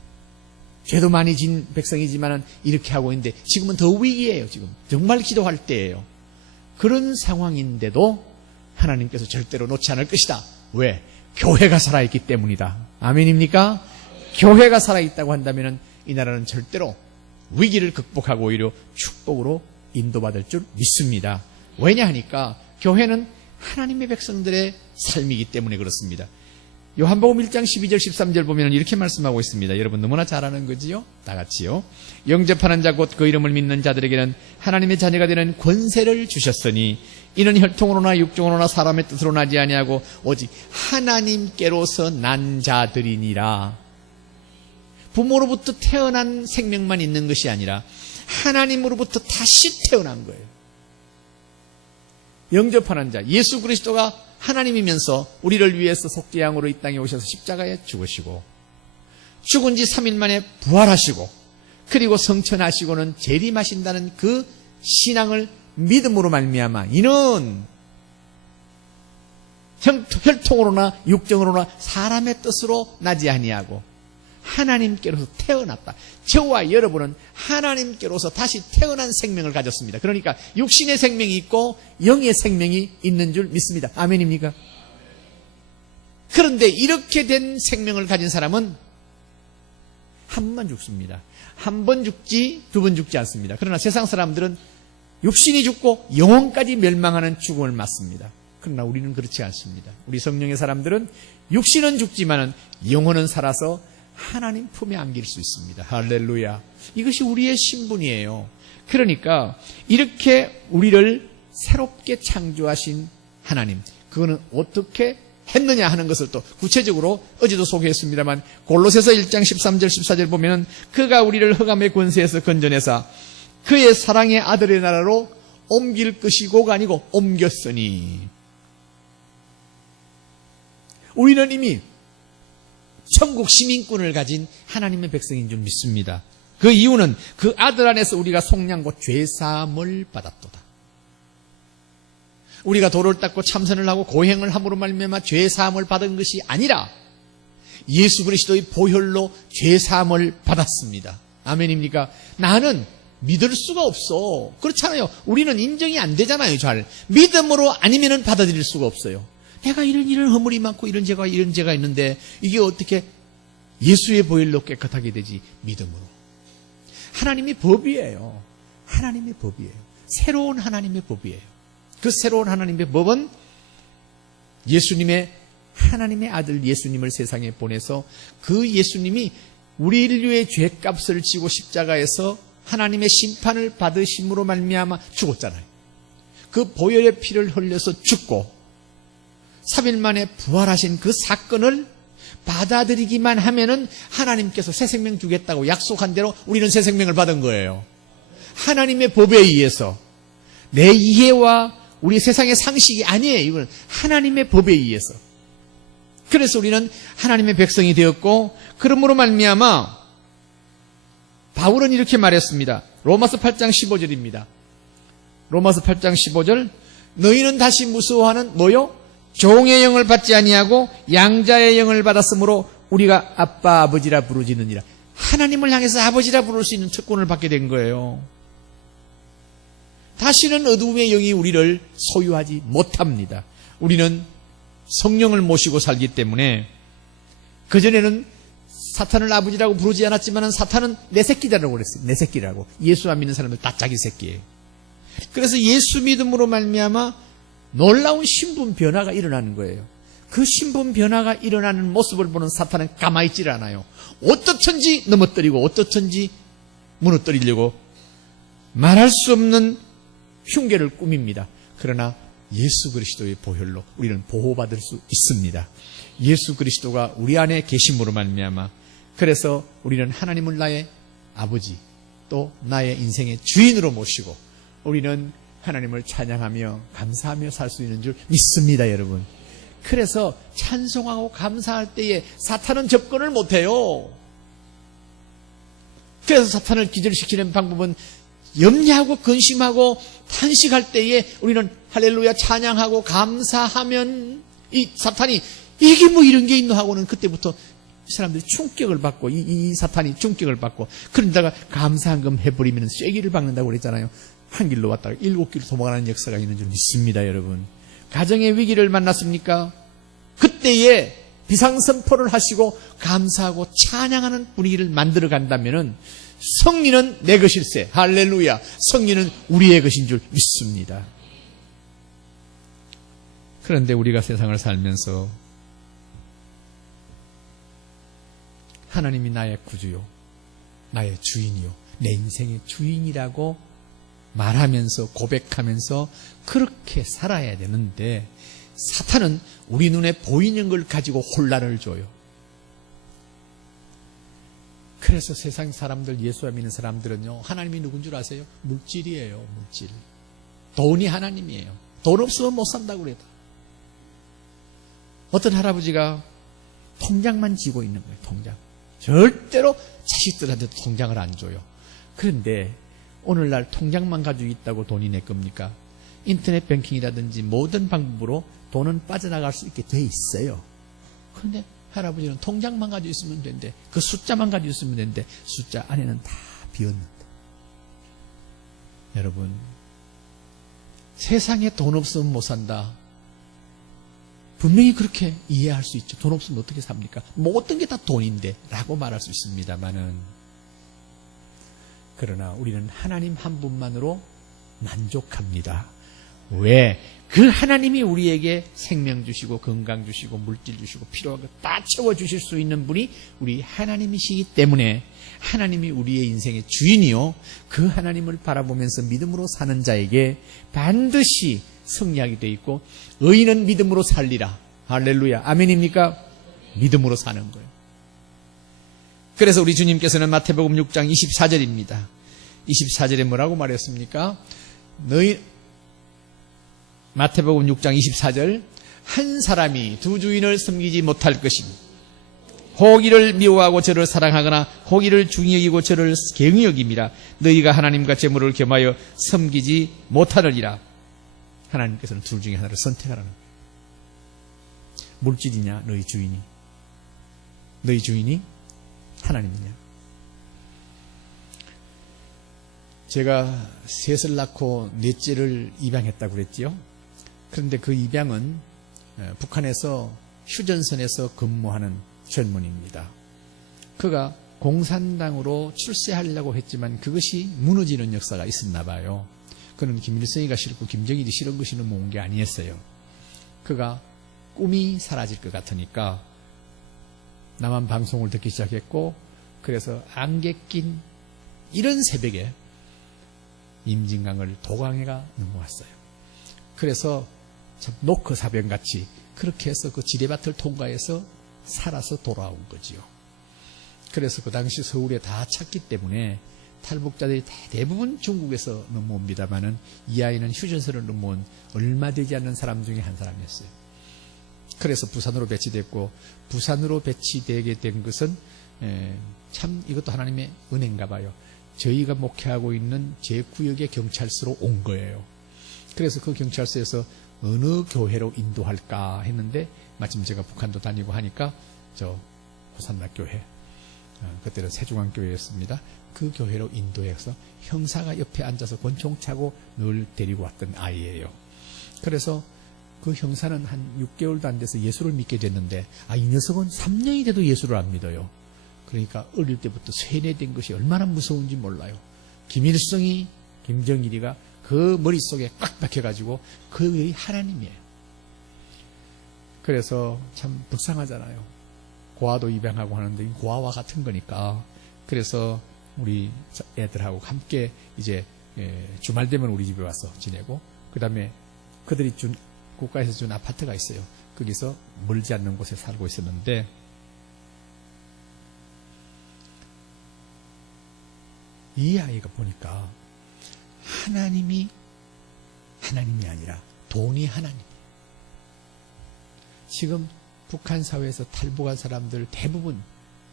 죄도 많이 진 백성이지만 이렇게 하고 있는데 지금은 더 위기예요. 지금 정말 기도할 때예요. 그런 상황인데도 하나님께서 절대로 놓지 않을 것이다. 왜? 교회가 살아있기 때문이다. 아멘입니까? 교회가 살아있다고 한다면 이 나라는 절대로 위기를 극복하고 오히려 축복으로 인도받을 줄 믿습니다. 왜냐 하니까 교회는 하나님의 백성들의 삶이기 때문에 그렇습니다. 요한복음 1장 12절 13절 보면 이렇게 말씀하고 있습니다. 여러분 너무나 잘 아는 거지요? 다 같이요. 영접하는 자 곧 그 이름을 믿는 자들에게는 하나님의 자녀가 되는 권세를 주셨으니 이는 혈통으로나 육종으로나 사람의 뜻으로 나지 아니하고 오직 하나님께로서 난 자들이니라. 부모로부터 태어난 생명만 있는 것이 아니라 하나님으로부터 다시 태어난 거예요. 영접하는 자, 예수 그리스도가 하나님이면서 우리를 위해서 속죄양으로 이 땅에 오셔서 십자가에 죽으시고 죽은 지 3일 만에 부활하시고 그리고 성천하시고는 재림하신다는 그 신앙을 믿음으로 말미암아 이는 혈통으로나 육정으로나 사람의 뜻으로 나지 아니하고 하나님께로서 태어났다. 저와 여러분은 하나님께로서 다시 태어난 생명을 가졌습니다. 그러니까 육신의 생명이 있고 영의 생명이 있는 줄 믿습니다. 아멘입니까? 그런데 이렇게 된 생명을 가진 사람은 한 번만 죽습니다. 한 번 죽지 두 번 죽지 않습니다. 그러나 세상 사람들은 육신이 죽고 영혼까지 멸망하는 죽음을 맞습니다. 그러나 우리는 그렇지 않습니다. 우리 성령의 사람들은 육신은 죽지만은 영혼은 살아서 하나님 품에 안길 수 있습니다. 할렐루야. 이것이 우리의 신분이에요. 그러니까 이렇게 우리를 새롭게 창조하신 하나님, 그거는 어떻게 했느냐 하는 것을 또 구체적으로 어제도 소개했습니다만 골로새서 1장 13절 14절 보면 그가 우리를 흑암의 권세에서 건져내사 그의 사랑의 아들의 나라로 옮길 것이고가 아니고 옮겼으니 우리는 이미 천국 시민권을 가진 하나님의 백성인 줄 믿습니다. 그 이유는 그 아들 안에서 우리가 속량고 죄사함을 받았도다. 우리가 도를 닦고 참선을 하고 고행을 함으로 말미암아 죄사함을 받은 것이 아니라 예수 그리스도의 보혈로 죄사함을 받았습니다. 아멘입니까? 나는 믿을 수가 없어. 그렇잖아요. 우리는 인정이 안 되잖아요. 잘 믿음으로 아니면은 받아들일 수가 없어요. 내가 이런 허물이 많고 이런 죄가 있는데 이게 어떻게 예수의 보혈로 깨끗하게 되지? 믿음으로. 하나님의 법이에요. 하나님의 법이에요. 새로운 하나님의 법이에요. 그 새로운 하나님의 법은 예수님의 하나님의 아들 예수님을 세상에 보내서 그 예수님이 우리 인류의 죄값을 지고 십자가에서 하나님의 심판을 받으심으로 말미암아 죽었잖아요. 그 보혈의 피를 흘려서 죽고 3일 만에 부활하신 그 사건을 받아들이기만 하면은 하나님께서 새 생명 주겠다고 약속한 대로 우리는 새 생명을 받은 거예요. 하나님의 법에 의해서. 내 이해와 우리 세상의 상식이 아니에요. 이건 하나님의 법에 의해서. 그래서 우리는 하나님의 백성이 되었고 그러므로 말미암아 바울은 이렇게 말했습니다. 로마서 8장 15절입니다. 로마서 8장 15절 너희는 다시 무서워하는 뭐요? 종의 영을 받지 아니하고 양자의 영을 받았으므로 우리가 아빠 아버지라 부르지느니라. 하나님을 향해서 아버지라 부를 수 있는 특권을 받게 된 거예요. 다시는 어두움의 영이 우리를 소유하지 못합니다. 우리는 성령을 모시고 살기 때문에, 그전에는 사탄을 아버지라고 부르지 않았지만 사탄은 내 새끼다라고 그랬어요. 내 새끼라고. 예수 안 믿는 사람들 다 자기 새끼예요. 그래서 예수 믿음으로 말미암아 놀라운 신분 변화가 일어나는 거예요. 그 신분 변화가 일어나는 모습을 보는 사탄은 가만히 있질 않아요. 어떻든지 넘어뜨리고 어떻든지 무너뜨리려고 말할 수 없는 흉계를 꾸밉니다. 그러나 예수 그리스도의 보혈로 우리는 보호받을 수 있습니다. 예수 그리스도가 우리 안에 계심으로 말미암아, 그래서 우리는 하나님을 나의 아버지 또 나의 인생의 주인으로 모시고 우리는 하나님을 찬양하며 감사하며 살 수 있는 줄 믿습니다, 여러분. 그래서 찬송하고 감사할 때에 사탄은 접근을 못해요. 그래서 사탄을 기절시키는 방법은 염려하고 근심하고 탄식할 때에 우리는 할렐루야 찬양하고 감사하면 이 사탄이 이게 뭐 이런 게 있노 하고는 그때부터 사람들이 충격을 받고 이 사탄이 충격을 받고, 그런다가 감사한금 해버리면 쐐기를 박는다고 그랬잖아요. 한 길로 왔다가 7길로 도망가는 역사가 있는 줄 믿습니다, 여러분. 가정의 위기를 만났습니까? 그때에 비상선포를 하시고 감사하고 찬양하는 분위기를 만들어 간다면은 성리는 내 것일세. 할렐루야. 성리는 우리의 것인 줄 믿습니다. 그런데 우리가 세상을 살면서 하나님이 나의 구주요, 나의 주인이요, 내 인생의 주인이라고 말하면서 고백하면서 그렇게 살아야 되는데, 사탄은 우리 눈에 보이는 걸 가지고 혼란을 줘요. 그래서 세상 사람들, 예수 안 믿는 사람들은요, 하나님이 누군 줄 아세요? 물질이에요, 물질. 돈이 하나님이에요. 돈 없으면 못 산다고 그래도. 어떤 할아버지가 통장만 쥐고 있는 거예요, 통장. 절대로 자식들한테 통장을 안 줘요. 그런데 오늘날 통장만 가지고 있다고 돈이 내 겁니까? 인터넷 뱅킹이라든지 모든 방법으로 돈은 빠져나갈 수 있게 돼 있어요. 그런데 할아버지는 통장만 가지고 있으면 되는데, 그 숫자만 가지고 있으면 되는데 숫자 안에는 다 비었는데. 여러분, 세상에 돈 없으면 못 산다. 분명히 그렇게 이해할 수 있죠. 돈 없으면 어떻게 삽니까? 모든 게 다 돈인데 라고 말할 수 있습니다만은, 그러나 우리는 하나님 한 분만으로 만족합니다. 왜? 그 하나님이 우리에게 생명 주시고 건강 주시고 물질 주시고 필요한 것 다 채워주실 수 있는 분이 우리 하나님이시기 때문에, 하나님이 우리의 인생의 주인이요, 그 하나님을 바라보면서 믿음으로 사는 자에게 반드시 승리하게 되어 있고, 의인은 믿음으로 살리라. 할렐루야. 아멘입니까? 믿음으로 사는 거예요. 그래서 우리 주님께서는 마태복음 6장 24절입니다. 24절에 뭐라고 말했습니까? 마태복음 6장 24절, 한 사람이 두 주인을 섬기지 못할 것이니 호기를 미워하고 저를 사랑하거나 호기를 중히 여기고 저를 경히 여김이라. 너희가 하나님과 재물을 겸하여 섬기지 못하느니라. 하나님께서는 둘 중에 하나를 선택하라는 거예요. 물질이냐 너희 주인이, 너희 주인이 하나님이냐. 제가 셋을 낳고 넷째를 입양했다고 그랬지요. 그런데 그 입양은 북한에서 휴전선에서 근무하는 젊은이입니다. 그가 공산당으로 출세하려고 했지만 그것이 무너지는 역사가 있었나 봐요. 그는 김일성이가 싫고 김정일이 싫은 것이 넘어온 게 아니었어요. 그가 꿈이 사라질 것 같으니까 남한 방송을 듣기 시작했고, 그래서 안개 낀 이런 새벽에 임진강을 도강해가 넘어왔어요. 그래서 참 노크 사병같이 그렇게 해서 그 지뢰밭을 통과해서 살아서 돌아온 거지요. 그래서 그 당시 서울에 다 찼기 때문에 탈북자들이 대부분 중국에서 넘어옵니다만은 이 아이는 휴전선을 넘어온 얼마 되지 않는 사람 중에 한 사람이었어요. 그래서 부산으로 배치됐고, 부산으로 배치되게 된 것은 참 이것도 하나님의 은혜인가 봐요. 저희가 목회하고 있는 제 구역의 경찰서로 온 거예요. 그래서 그 경찰서에서 어느 교회로 인도할까 했는데, 마침 제가 북한도 다니고 하니까 저 호산나교회, 그때는 세중앙교회였습니다. 그 교회로 인도해서 형사가 옆에 앉아서 권총 차고 늘 데리고 왔던 아이예요. 그래서 그 형사는 한 6개월도 안 돼서 예수를 믿게 됐는데, 이 녀석은 3년이 돼도 예수를 안 믿어요. 그러니까 어릴 때부터 세뇌된 것이 얼마나 무서운지 몰라요. 김일성이, 김정일이가 그 머릿속에 꽉 박혀가지고 그 일이 하나님이에요. 그래서 참 불쌍하잖아요. 고아도 입양하고 하는데 고아와 같은 거니까. 그래서 우리 애들하고 함께 이제 주말 되면 우리 집에 와서 지내고, 그 다음에 그들이 국가에서 준 아파트가 있어요. 거기서 멀지 않는 곳에 살고 있었는데, 이 아이가 보니까 하나님이 아니라 돈이 하나님이에요. 지금 북한 사회에서 탈북한 사람들 대부분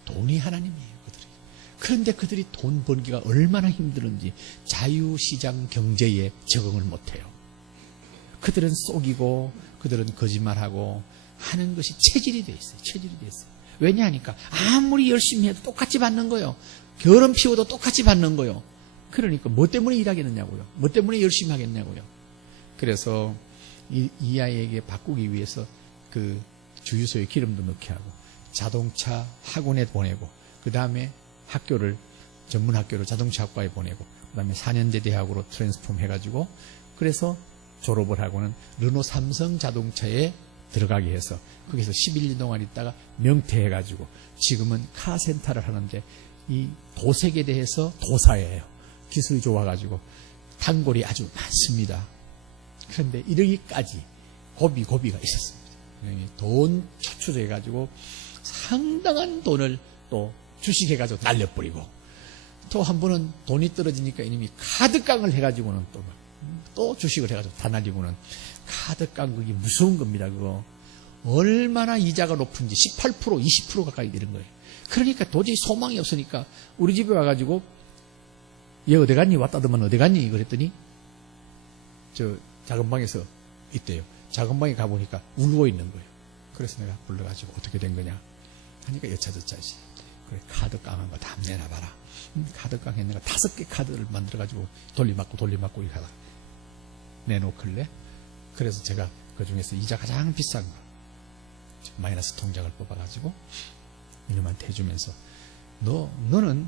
돈이 하나님이에요. 그런데 그들이 돈 벌기가 얼마나 힘들은지 자유시장 경제에 적응을 못해요. 그들은 속이고 그들은 거짓말하고 하는 것이 체질이 돼 있어요. 왜냐하니까 아무리 열심히 해도 똑같이 받는 거예요. 결혼 피워도 똑같이 받는 거예요. 그러니까 뭐 때문에 일하겠느냐고요. 뭐 때문에 열심히 하겠냐고요. 그래서 이 아이에게 바꾸기 위해서 그 주유소에 기름도 넣게 하고 자동차 학원에 보내고, 그 다음에 전문 학교를 자동차 학과에 보내고, 그 다음에 4년제 대학으로 트랜스폼 해가지고, 그래서 졸업을 하고는 르노 삼성 자동차에 들어가게 해서 거기서 11년 동안 있다가 명퇴해가지고 지금은 카센터를 하는데, 이 도색에 대해서 도사예요. 기술이 좋아가지고 단골이 아주 많습니다. 그런데 이러기까지 고비가 있었습니다. 돈 추출해가지고 상당한 돈을 또 주식해가지고 날려버리고, 또 한 번은 돈이 떨어지니까 이놈이 카드깡을 해가지고는 또 주식을 해가지고 다 날리고는, 카드깡 그게 무서운 겁니다. 그거 얼마나 이자가 높은지 18% 20% 가까이 되는 거예요. 그러니까 도저히 소망이 없으니까 우리 집에 와가지고 얘 어디 갔니? 왔다더만 어디 갔니? 그랬더니 저 작은 방에서 있대요. 작은 방에 가보니까 울고 있는 거예요. 그래서 내가 불러가지고 어떻게 된 거냐 하니까 여차저차지. 그래, 카드 깡한 거 다 내놔봐라. 카드 깡에 내가 5개 카드를 만들어가지고 돌리맞고 이렇게 하다가 내놓길래, 그래서 제가 그 중에서 이자 가장 비싼 거 마이너스 통장을 뽑아가지고 이놈한테 해주면서, 너는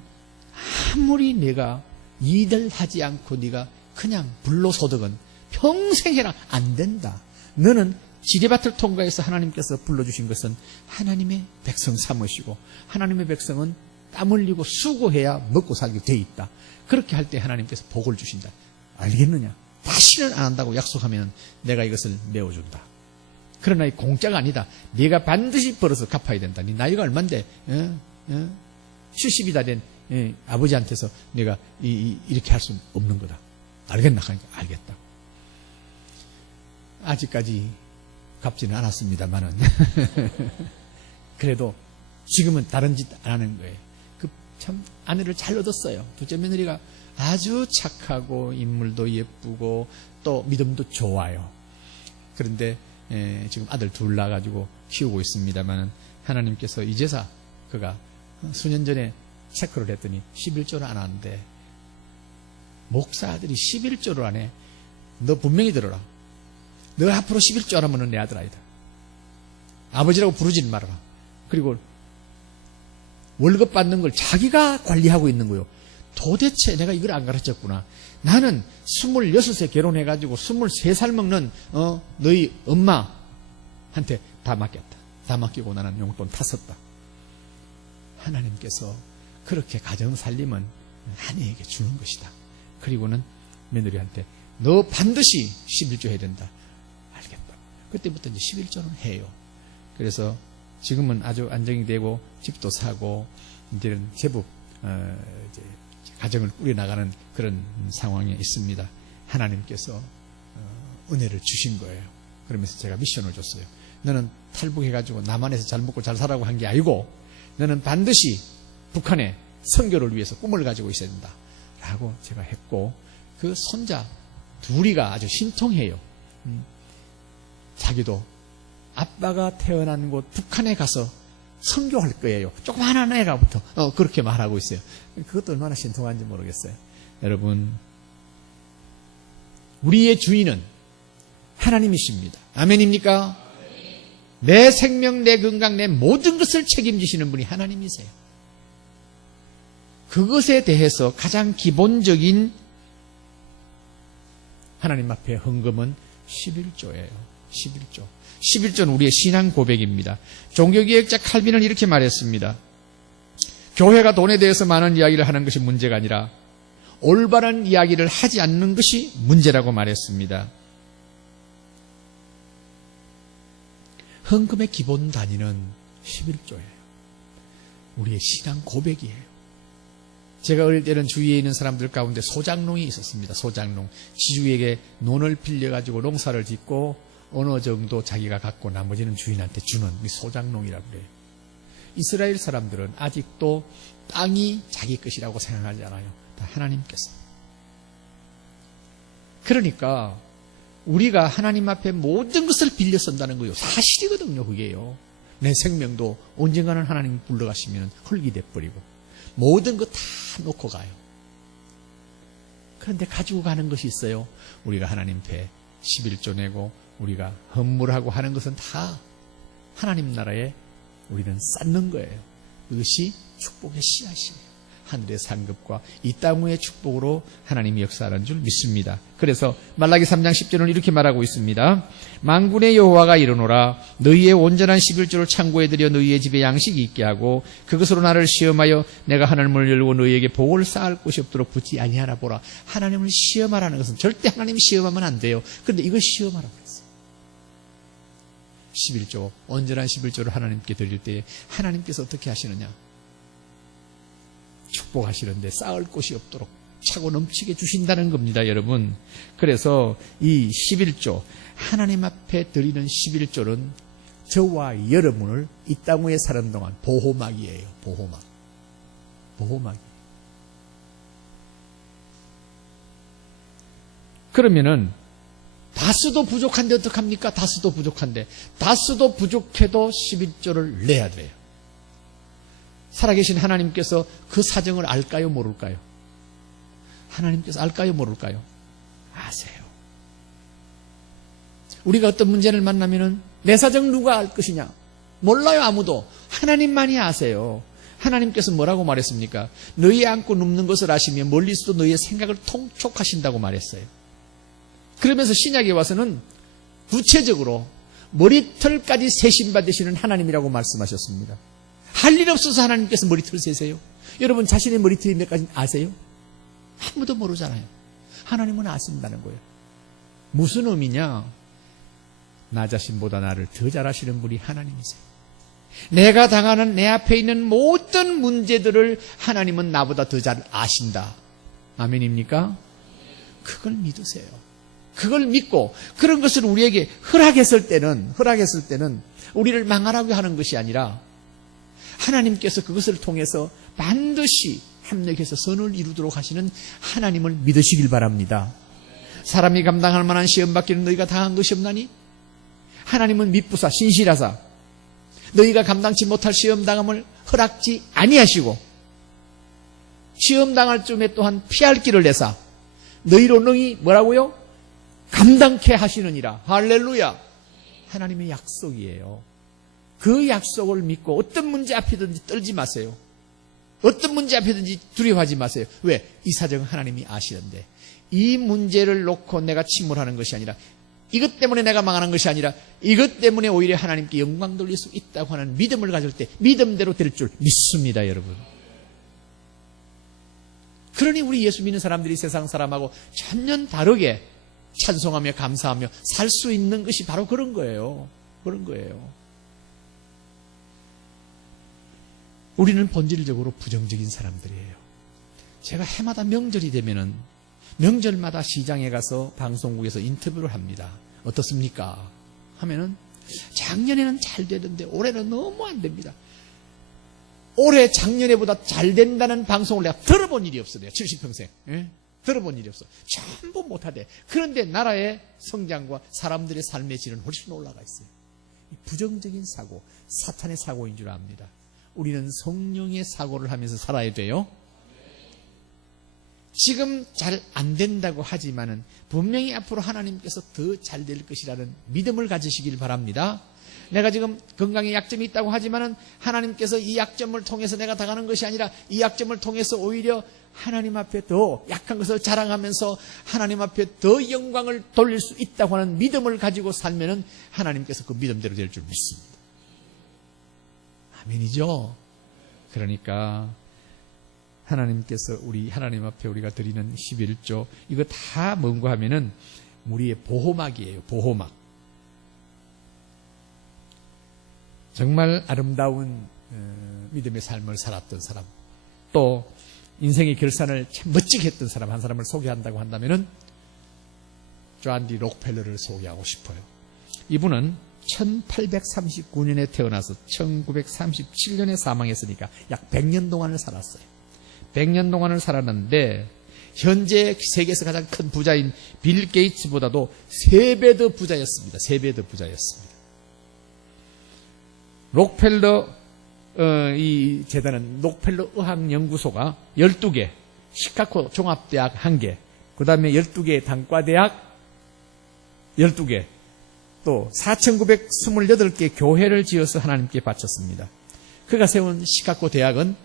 아무리 내가 일을 하지 않고 네가 그냥 불로소득은 평생 해라. 안 된다. 너는 지뢰밭을 통과해서 하나님께서 불러주신 것은 하나님의 백성 삼으시고, 하나님의 백성은 땀 흘리고 수고해야 먹고 살게 돼 있다. 그렇게 할 때 하나님께서 복을 주신다. 알겠느냐? 다시는 안 한다고 약속하면 내가 이것을 메워준다. 그러나 이 공짜가 아니다. 네가 반드시 벌어서 갚아야 된다. 네 나이가 얼만데 70이 다 된 아버지한테서 내가 이렇게 할 수 없는 거다. 알겠나? 하니까 알겠다. 아직까지 갚지는 않았습니다만은 그래도 지금은 다른 짓 안 하는 거예요. 참 아내를 잘 얻었어요. 둘째 며느리가 아주 착하고 인물도 예쁘고 또 믿음도 좋아요. 그런데 지금 아들 둘 낳아가지고 키우고 있습니다만, 하나님께서 이제서 그가 수년 전에 체크를 했더니 11조를 안 하는데, 목사들이 11조를 안 해. 너 분명히 들어라. 너 앞으로 11조 안 하면 내 아들 아니다. 아버지라고 부르지는 말아라. 그리고 월급 받는 걸 자기가 관리하고 있는 거요. 도대체 내가 이걸 안 가르쳤구나. 나는 26세 결혼해가지고 23살 먹는 너희 엄마한테 다 맡겼다. 다 맡기고 나는 용돈 다 썼다. 하나님께서 그렇게 가정 살림은 아내에게 주는 것이다. 그리고는 며느리한테 너 반드시 11조 해야 된다. 알겠다. 그때부터 이제 11조는 해요. 그래서 지금은 아주 안정이 되고 집도 사고 이제는 제법 이제 가정을 꾸려나가는 그런 상황에 있습니다. 하나님께서 은혜를 주신 거예요. 그러면서 제가 미션을 줬어요. 너는 탈북해가지고 남한에서 잘 먹고 잘 살라고 한 게 아니고, 너는 반드시 북한의 선교를 위해서 꿈을 가지고 있어야 된다 라고 제가 했고, 그 손자 둘이가 아주 신통해요. 자기도 아빠가 태어난 곳 북한에 가서 선교할 거예요. 조그마한 애가부터 그렇게 말하고 있어요. 그것도 얼마나 신통한지 모르겠어요. 여러분, 우리의 주인은 하나님이십니다. 아멘입니까? 내 생명, 내 건강, 내 모든 것을 책임지시는 분이 하나님이세요. 그것에 대해서 가장 기본적인 하나님 앞에 헌금은 11조예요. 11조. 11조는 우리의 신앙 고백입니다. 종교개혁자 칼빈은 이렇게 말했습니다. 교회가 돈에 대해서 많은 이야기를 하는 것이 문제가 아니라 올바른 이야기를 하지 않는 것이 문제라고 말했습니다. 헌금의 기본 단위는 11조예요. 우리의 신앙 고백이에요. 제가 어릴 때는 주위에 있는 사람들 가운데 소장농이 있었습니다. 소장농. 지주에게 논을 빌려가지고 농사를 짓고 어느 정도 자기가 갖고 나머지는 주인한테 주는 소장농이라고 그래요. 이스라엘 사람들은 아직도 땅이 자기 것이라고 생각하지 않아요. 다 하나님께서. 그러니까 우리가 하나님 앞에 모든 것을 빌려 쓴다는 거예요. 사실이거든요. 그게요. 내 생명도 언젠가는 하나님이 불러가시면 흙이 돼버리고 모든 거 다 놓고 가요. 그런데 가지고 가는 것이 있어요. 우리가 하나님 앞에 11조 내고 우리가 헌물하고 하는 것은 다 하나님 나라에 우리는 쌓는 거예요. 그것이 축복의 씨앗이에요. 하늘의 상급과 이 땅의 축복으로 하나님이 역사하는 줄 믿습니다. 그래서 말라기 3장 10절은 이렇게 말하고 있습니다. 만군의 여호와가 이르노라 너희의 온전한 11조를 창고에 들여 너희의 집에 양식이 있게 하고 그것으로 나를 시험하여 내가 하늘문을 열고 너희에게 복을 쌓을 곳이 없도록 붙지 아니하나 보라. 하나님을 시험하라는 것은 절대 하나님이 시험하면 안 돼요. 그런데 이걸 시험하라고 그랬어요. 11조, 온전한 11조를 하나님께 드릴 때 하나님께서 어떻게 하시느냐? 축복하시는데 쌓을 곳이 없도록 차고 넘치게 주신다는 겁니다, 여러분. 그래서 이 11조, 하나님 앞에 드리는 11조는 저와 여러분을 이 땅 위에 사는 동안 보호막이에요. 보호막. 보호막이. 그러면은 다스도 부족한데 어떡합니까? 다스도 부족한데. 다스도 부족해도 11조를 내야 돼요. 살아계신 하나님께서 그 사정을 알까요? 모를까요? 하나님께서 알까요? 모를까요? 아세요. 우리가 어떤 문제를 만나면은 내 사정 누가 알 것이냐? 몰라요, 아무도. 하나님만이 아세요. 하나님께서 뭐라고 말했습니까? 너희 안고 눕는 것을 아시며 멀리서도 너희의 생각을 통촉하신다고 말했어요. 그러면서 신약에 와서는 구체적으로 머리털까지 세심받으시는 하나님이라고 말씀하셨습니다. 할 일 없어서 하나님께서 머리털 세세요? 여러분 자신의 머리털이 몇 가지 아세요? 아무도 모르잖아요. 하나님은 아신다는 거예요. 무슨 의미냐? 나 자신보다 나를 더 잘 아시는 분이 하나님이세요. 내가 당하는 내 앞에 있는 모든 문제들을 하나님은 나보다 더 잘 아신다. 아멘입니까? 그걸 믿으세요. 그걸 믿고 그런 것을 우리에게 허락했을 때는 우리를 망하라고 하는 것이 아니라 하나님께서 그것을 통해서 반드시 합력해서 선을 이루도록 하시는 하나님을 믿으시길 바랍니다. 사람이 감당할 만한 시험 받기는 너희가 당한 것이 없나니? 하나님은 미쁘사 신실하사 너희가 감당치 못할 시험 당함을 허락지 아니하시고 시험 당할 쯤에 또한 피할 길을 내사 너희로 능히 뭐라고요? 감당케 하시느니라. 할렐루야. 하나님의 약속이에요. 그 약속을 믿고 어떤 문제 앞이든지 떨지 마세요. 어떤 문제 앞이든지 두려워하지 마세요. 왜? 이 사정은 하나님이 아시는데 이 문제를 놓고 내가 침몰하는 것이 아니라 이것 때문에 내가 망하는 것이 아니라 이것 때문에 오히려 하나님께 영광 돌릴 수 있다고 하는 믿음을 가질 때 믿음대로 될 줄 믿습니다, 여러분. 그러니 우리 예수 믿는 사람들이 세상 사람하고 전혀 다르게 찬송하며 감사하며 살 수 있는 것이 바로 그런 거예요. 그런 거예요. 우리는 본질적으로 부정적인 사람들이에요. 제가 해마다 명절이 되면은 명절마다 시장에 가서 방송국에서 인터뷰를 합니다. 어떻습니까? 하면은 작년에는 잘 되던데 올해는 너무 안 됩니다. 올해 작년에보다 잘 된다는 방송을 내가 들어본 일이 없어요. 70평생. 예? 들어본 일이 없어. 전부 못하대. 그런데 나라의 성장과 사람들의 삶의 질은 훨씬 올라가 있어요. 부정적인 사고, 사탄의 사고인 줄 압니다. 우리는 성령의 사고를 하면서 살아야 돼요. 지금 잘 안 된다고 하지만은 분명히 앞으로 하나님께서 더 잘 될 것이라는 믿음을 가지시길 바랍니다. 내가 지금 건강에 약점이 있다고 하지만은 하나님께서 이 약점을 통해서 내가 당하는 것이 아니라 이 약점을 통해서 오히려 하나님 앞에 더 약한 것을 자랑하면서 하나님 앞에 더 영광을 돌릴 수 있다고 하는 믿음을 가지고 살면은 하나님께서 그 믿음대로 될 줄 믿습니다. 아멘이죠? 그러니까 하나님께서 우리 하나님 앞에 우리가 드리는 11조 이거 다 뭔가 하면은 우리의 보호막이에요. 보호막. 정말 아름다운 믿음의 삶을 살았던 사람, 또 인생의 결산을 참 멋지게 했던 사람 한 사람을 소개한다고 한다면은 존 D. 록펠러를 소개하고 싶어요. 이분은 1839년에 태어나서 1937년에 사망했으니까 약 100년 동안을 살았어요. 100년 동안을 살았는데 현재 세계에서 가장 큰 부자인 빌 게이츠보다도 3배 더 부자였습니다. 3배 더 부자였습니다. 록펠러 이 재단은 록펠러 의학연구소가 12개, 시카고 종합대학 1개, 그 다음에 12개 단과대학 12개, 또 4,928개 교회를 지어서 하나님께 바쳤습니다. 그가 세운 시카고 대학은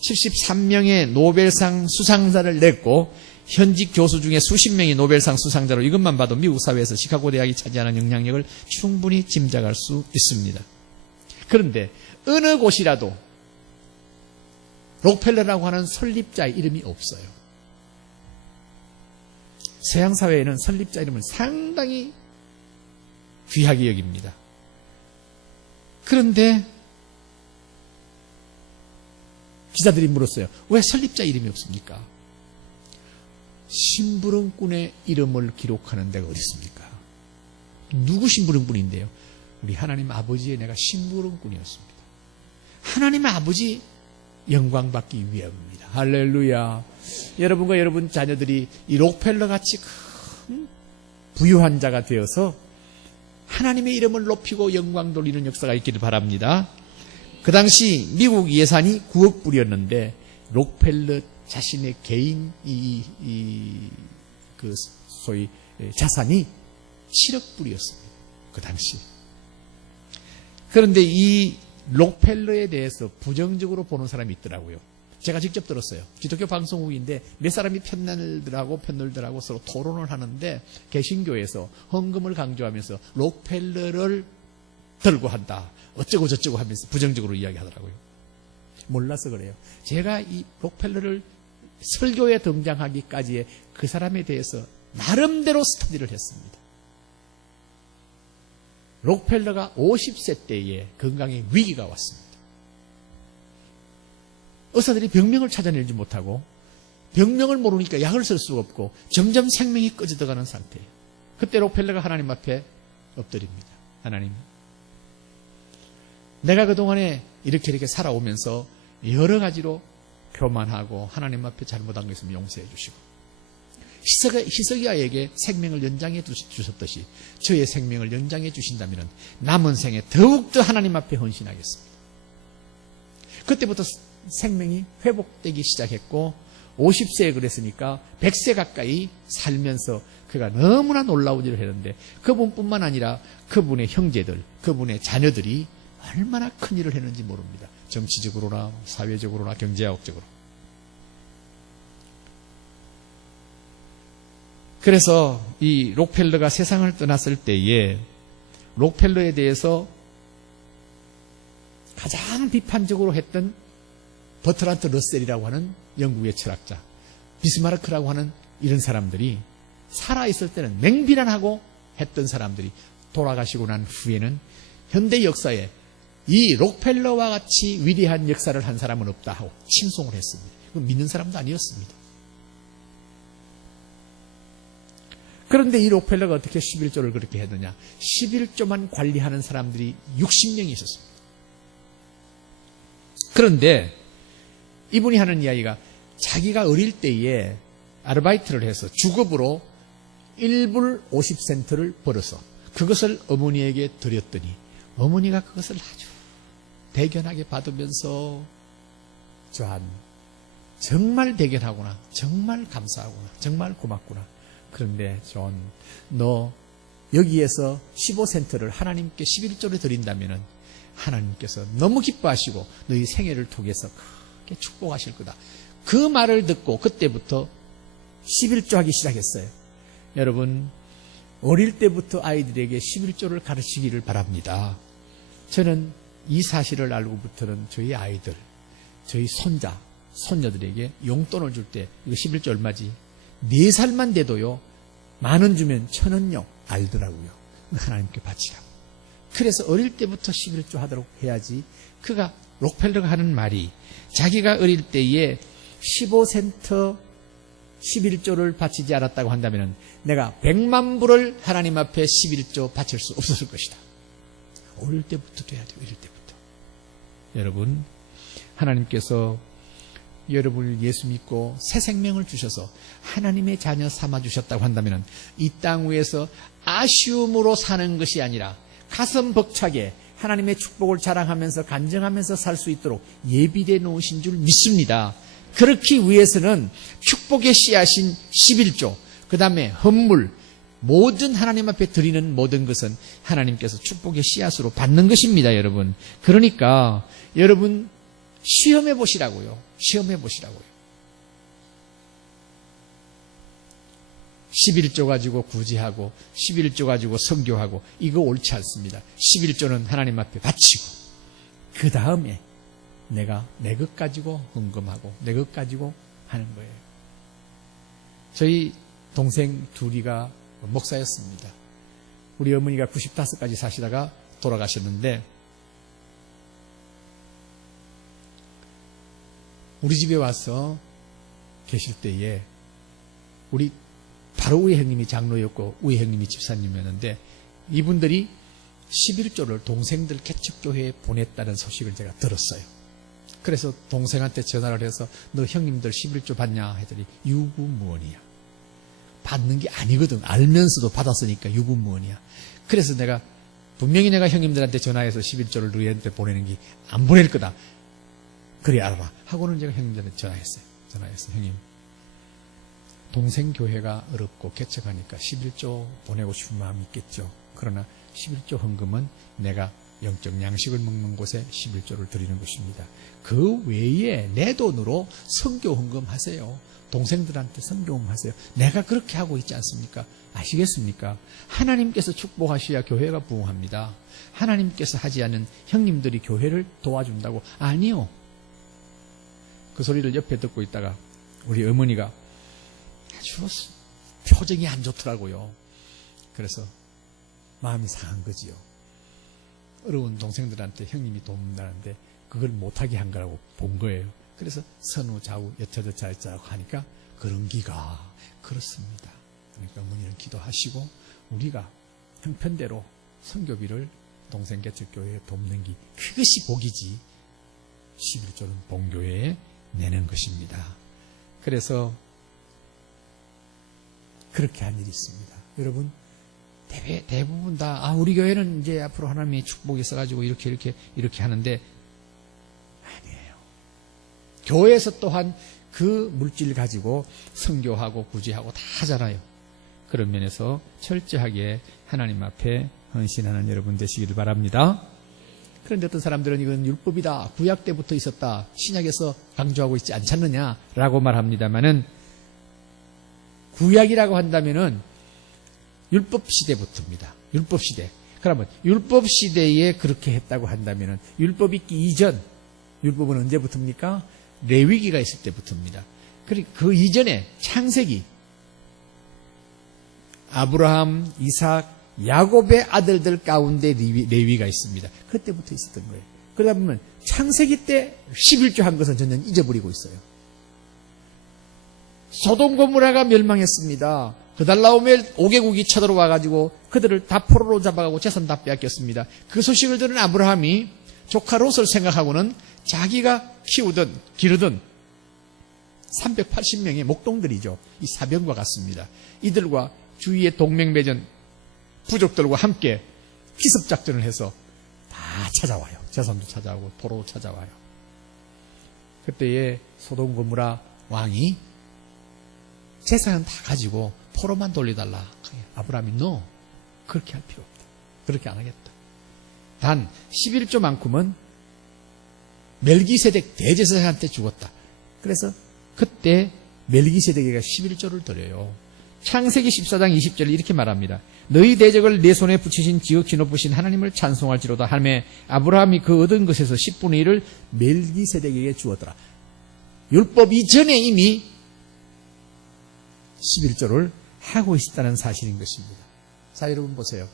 73명의 노벨상 수상자를 냈고 현직 교수 중에 수십 명이 노벨상 수상자로 이것만 봐도 미국 사회에서 시카고 대학이 차지하는 영향력을 충분히 짐작할 수 있습니다. 그런데 어느 곳이라도 록펠러라고 하는 설립자의 이름이 없어요. 서양 사회에는 설립자 이름을 상당히 귀하게 여깁니다. 그런데 기자들이 물었어요. 왜 설립자 이름이 없습니까? 심부름꾼의 이름을 기록하는 데가 어디 있습니까? 누구 심부름꾼인데요? 우리 하나님 아버지의 내가 심부름꾼이었습니다. 하나님 아버지 영광 받기 위함입니다. 할렐루야. 여러분과 여러분 자녀들이 이 록펠러 같이 큰 부유한 자가 되어서 하나님의 이름을 높이고 영광 돌리는 역사가 있기를 바랍니다. 그 당시 미국 예산이 9억 불이었는데 록펠러 자신의 개인 그 소위 자산이 7억 불이었습니다. 그 당시. 그런데 이 록펠러에 대해서 부정적으로 보는 사람이 있더라고요. 제가 직접 들었어요. 기독교 방송국인데 몇 사람이 편들들하고 서로 토론을 하는데 개신교에서 헌금을 강조하면서 록펠러를 들고 한다. 어쩌고 저쩌고 하면서 부정적으로 이야기하더라고요. 몰라서 그래요. 제가 이 록펠러를 설교에 등장하기까지의 그 사람에 대해서 나름대로 스터디를 했습니다. 록펠러가 50세 때에 건강에 위기가 왔습니다. 의사들이 병명을 찾아내지 못하고 병명을 모르니까 약을 쓸 수가 없고 점점 생명이 꺼져가는 상태예요. 그때 록펠러가 하나님 앞에 엎드립니다. 하나님, 내가 그동안에 이렇게 살아오면서 여러 가지로 교만하고 하나님 앞에 잘못한 것 있으면 용서해 주시고 히스기야에게 생명을 연장해 주셨듯이 저의 생명을 연장해 주신다면 남은 생에 더욱더 하나님 앞에 헌신하겠습니다. 그때부터 생명이 회복되기 시작했고 50세에 그랬으니까 100세 가까이 살면서 그가 너무나 놀라운 일을 했는데 그분뿐만 아니라 그분의 형제들, 그분의 자녀들이 얼마나 큰 일을 했는지 모릅니다. 정치적으로나 사회적으로나 경제학적으로. 그래서 이 록펠러가 세상을 떠났을 때에 록펠러에 대해서 가장 비판적으로 했던 버트란트 러셀이라고 하는 영국의 철학자, 비스마르크라고 하는 이런 사람들이 살아있을 때는 맹비난하고 했던 사람들이 돌아가시고 난 후에는 현대 역사에 이 록펠러와 같이 위대한 역사를 한 사람은 없다 하고 칭송을 했습니다. 그건 믿는 사람도 아니었습니다. 그런데 이 록펠러가 어떻게 11조를 그렇게 했느냐? 11조만 관리하는 사람들이 60명이 있었습니다. 그런데 이분이 하는 이야기가 자기가 어릴 때에 아르바이트를 해서 주급으로 1불 50센트를 벌어서 그것을 어머니에게 드렸더니 어머니가 그것을 아주 대견하게 받으면서 존, 정말 대견하구나, 정말 감사하구나, 정말 고맙구나. 그런데 존, 너 여기에서 15센트를 하나님께 11조를 드린다면 하나님께서 너무 기뻐하시고 너희 생애를 통해서 크게 축복하실 거다. 그 말을 듣고 그때부터 11조 하기 시작했어요. 여러분, 어릴 때부터 아이들에게 11조를 가르치기를 바랍니다. 저는 이 사실을 알고부터는 저희 아이들, 저희 손자, 손녀들에게 용돈을 줄 때 이거 11조 얼마지? 4살만 돼도요, 10,000원 주면 1,000원요 알더라고요. 하나님께 바치라고. 그래서 어릴 때부터 11조 하도록 해야지. 그가 록펠러가 하는 말이 자기가 어릴 때에 15센트 11조를 바치지 않았다고 한다면 내가 100만 불을 하나님 앞에 11조 바칠 수 없었을 것이다. 어릴 때부터 돼야 돼요. 어릴 때부터. 여러분, 하나님께서 여러분을 예수 믿고 새 생명을 주셔서 하나님의 자녀 삼아주셨다고 한다면 이 땅 위에서 아쉬움으로 사는 것이 아니라 가슴 벅차게 하나님의 축복을 자랑하면서 간증하면서 살 수 있도록 예비되어 놓으신 줄 믿습니다. 그렇기 위해서는 축복의 씨앗인 11조, 그 다음에 헌물, 모든 하나님 앞에 드리는 모든 것은 하나님께서 축복의 씨앗으로 받는 것입니다, 여러분. 그러니까 여러분 시험해 보시라고요. 시험해 보시라고요. 11조 가지고 구제하고 11조 가지고 선교하고 이거 옳지 않습니다. 11조는 하나님 앞에 바치고 그 다음에 내가 내 것 가지고 헌금하고 내 것 가지고 하는 거예요. 저희 동생 둘이가 목사였습니다. 우리 어머니가 95까지 사시다가 돌아가셨는데 우리 집에 와서 계실 때에 우리 바로 우리 형님이 장로였고 우리 형님이 집사님이었는데 이분들이 11조를 동생들 개척교회에 보냈다는 소식을 제가 들었어요. 그래서 동생한테 전화를 해서 너 형님들 11조 받냐 했더니 유구무원이야. 받는 게 아니거든. 알면서도 받았으니까 유구무원이야. 그래서 내가 분명히 내가 형님들한테 전화해서 11조를 너희한테 보내는 게 안 보낼 거다. 그래 알아라 하고는 제가 형님들한테 전화했어요. 형님 동생 교회가 어렵고 개척하니까 11조 보내고 싶은 마음이 있겠죠. 그러나 11조 헌금은 내가 영적 양식을 먹는 곳에 11조를 드리는 것입니다. 그 외에 내 돈으로 선교 헌금하세요. 동생들한테 선교 헌금하세요. 내가 그렇게 하고 있지 않습니까? 아시겠습니까? 하나님께서 축복하셔야 교회가 부흥합니다. 하나님께서 하지 않은 형님들이 교회를 도와준다고? 아니요. 그 소리를 옆에 듣고 있다가 우리 어머니가 아주 표정이 안 좋더라고요. 그래서 마음이 상한 거지요. 어려운 동생들한테 형님이 돕는다는데 그걸 못하게 한 거라고 본 거예요. 그래서 선우 좌우 여차저차 했자고 하니까 그런 기가 그렇습니다. 그러니까 어머니는 기도하시고 우리가 형편대로 선교비를 동생 개척교회에 돕는 게 그것이 복이지 11조는 본교회에 내는 것입니다. 그래서 그렇게 한 일이 있습니다. 여러분 대부분 다 우리 교회는 이제 앞으로 하나님의 축복이 있어가지고 이렇게 하는데 아니에요. 교회에서 또한 그 물질 가지고 선교하고 구제하고 다 하잖아요. 그런 면에서 철저하게 하나님 앞에 헌신하는 여러분 되시기를 바랍니다. 그런데 어떤 사람들은 이건 율법이다, 구약 때부터 있었다, 신약에서 강조하고 있지 않지 않느냐라고 말합니다만은 구약이라고 한다면은 율법 시대부터입니다. 율법 시대. 그러면 율법 시대에 그렇게 했다고 한다면은 율법 있기 이전, 율법은 언제부터입니까? 레위기가 있을 때부터입니다. 그리고 그 이전에 창세기, 아브라함, 이삭, 야곱의 아들들 가운데 레위가 있습니다. 그때부터 있었던 거예요. 그러다 보면 창세기 때 11조 한 것은 저는 잊어버리고 있어요. 소돔 고모라가 멸망했습니다. 그달 나오면 5개국이 쳐들어와가지고 그들을 다 포로로 잡아가고 재산 다 빼앗겼습니다. 그 소식을 들은 아브라함이 조카 롯을 생각하고는 자기가 키우던 기르던 380명의 목동들이죠. 이 사병과 같습니다. 이들과 주위의 동맹 맺은 부족들과 함께 기습작전을 해서 다 찾아와요. 재산도 찾아오고 포로도 찾아와요. 그때에 소돔 고모라 왕이 재산은 다 가지고 포로만 돌려달라. 아브라함이 너 그렇게 할 필요 없다. 그렇게 안 하겠다. 단 11조만큼은 멜기세덱 대제사장한테 죽었다. 그래서 그때 멜기세덱에게 11조를 드려요. 창세기 14장 20절을 이렇게 말합니다. 너희 대적을 내 손에 붙이신 지극히 높으신 하나님을 찬송할지로다 하매 아브라함이 그 얻은 것에서 10분의 1을 멜기세덱에게 주었더라. 율법 이전에 이미 11조를 하고 있었다는 사실인 것입니다. 자, 여러분 보세요.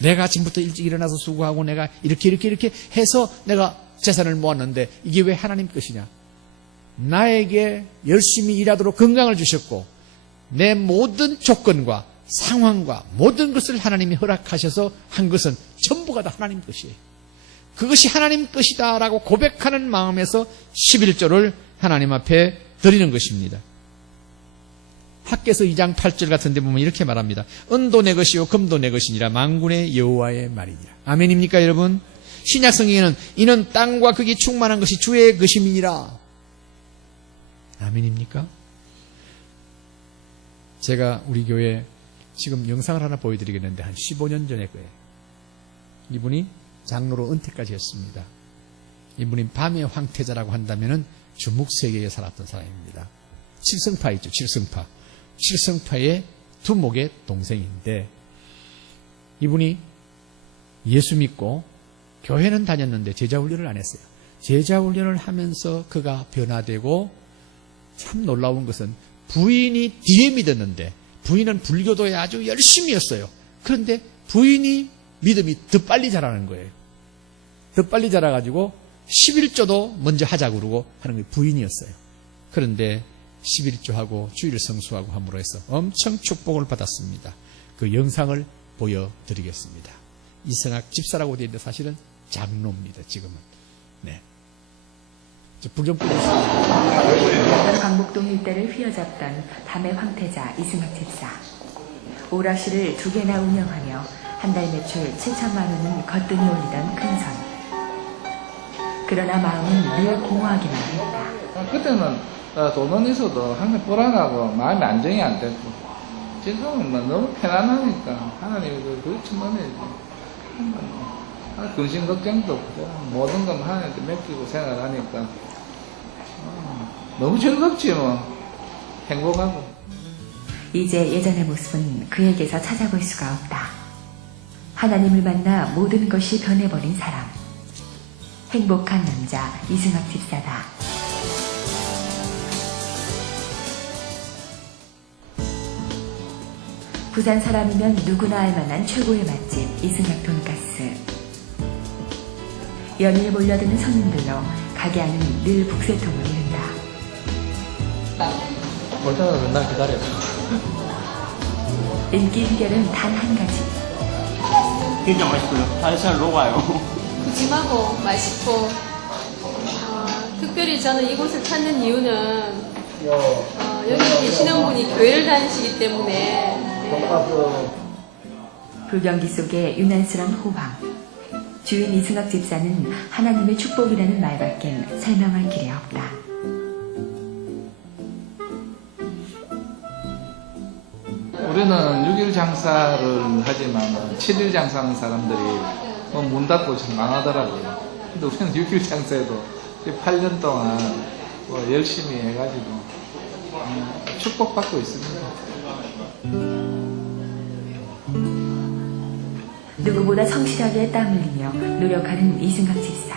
내가 아침부터 일찍 일어나서 수고하고 내가 이렇게 해서 내가 재산을 모았는데 이게 왜 하나님 것이냐? 나에게 열심히 일하도록 건강을 주셨고 내 모든 조건과 상황과 모든 것을 하나님이 허락하셔서 한 것은 전부가 다 하나님 것이에요. 그것이 하나님 것이다라고 고백하는 마음에서 11조를 하나님 앞에 드리는 것입니다. 학개서 2장 8절 같은 데 보면 이렇게 말합니다. 은도 내 것이요 금도 내 것이니라 만군의 여호와의 말이니라. 아멘입니까 여러분? 신약 성경에는 이는 땅과 극이 충만한 것이 주의 것임이니라. 아멘입니까? 제가 우리 교회 지금 영상을 하나 보여드리겠는데 한 15년 전에 거예요. 이분이 장로로 은퇴까지 했습니다. 이분이 밤의 황태자라고 한다면 주묵세계에 살았던 사람입니다. 칠성파 있죠. 칠성파의 두목의 동생인데 이분이 예수 믿고 교회는 다녔는데 제자훈련을 안 했어요. 제자훈련을 하면서 그가 변화되고 참 놀라운 것은 부인이 뒤에 믿었는데 부인은 불교도에 아주 열심히 했어요. 그런데 부인이 믿음이 더 빨리 자라는 거예요. 더 빨리 자라가지고 11조도 먼저 하자고 그러고 하는 게 부인이었어요. 그런데 11조하고 주일 성수하고 함으로 해서 엄청 축복을 받았습니다. 그 영상을 보여드리겠습니다. 이성학 집사라고 되어 있는데 사실은 장로입니다. 지금은. 네. 불좀 끄겠습니다. 강북동 일대를 휘어잡던 밤의 황태자 이승학 집사. 오락실을 2개나 운영하며 한 달 매출 7천만 원은 거뜬히 올리던 큰손. 그러나 마음은 늘 공허하기만 했다. 그때는 돈은 있어도 항상 불안하고 마음이 안정이 안 됐고 지금은 너무 편안하니까 하나님이 그게 천만이지. 근심 걱정도 없고 모든 건 하나님한테 맡기고 생각하니까 너무 즐겁지 뭐. 행복하고. 이제 예전의 모습은 그에게서 찾아볼 수가 없다. 하나님을 만나 모든 것이 변해버린 사람. 행복한 남자 이승학 집사다. 부산 사람이면 누구나 알만한 최고의 맛집 이승학 돈가스. 연일 몰려드는 손님들로 가게 안은 늘 북새통을 이룬다. 올 때는 맨날 기다려. 인기 비결은 단 한 가지. 굉장히 맛있고요. 다른 잘 녹아요. 푸짐하고 맛있고 특별히 저는 이곳을 찾는 이유는 여기 계시는 분이 교회를 다니시기 때문에 불경기 속에 유난스런 호황. 주인 이승학 집사는 하나님의 축복이라는 말밖엔 설명할 길이 없다. 우리는 6일 장사를 하지만 7일 장사하는 사람들이 문 닫고 좀 망하더라고요. 근데 우리는 6일 장사에도 8년 동안 열심히 해가지고 축복받고 있습니다. 누구보다 성실하게 땀 흘리며 노력하는 이승학 집사.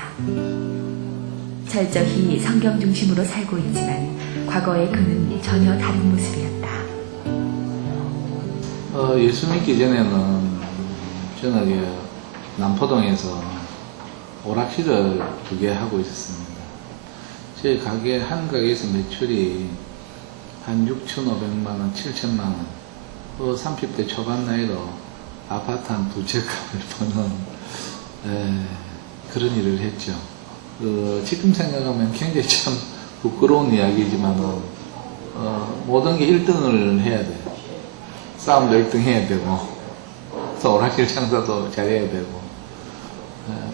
철저히 성경 중심으로 살고 있지만 과거의 그는 전혀 다른 모습이었다. 예수 믿기 전에는 저는 남포동에서 오락실을 2개 하고 있었습니다. 제 가게 한 가게에서 매출이 한 6,500만 원, 7천만 원, 30대 초반 나이로 아파트 한 2채 값을 버는 그런 일을 했죠. 지금 생각하면 굉장히 참 부끄러운 이야기지만 모든 게 1등을 해야 돼요. 싸움도 1등 해야 되고 또 오락실 장사도 잘해야 되고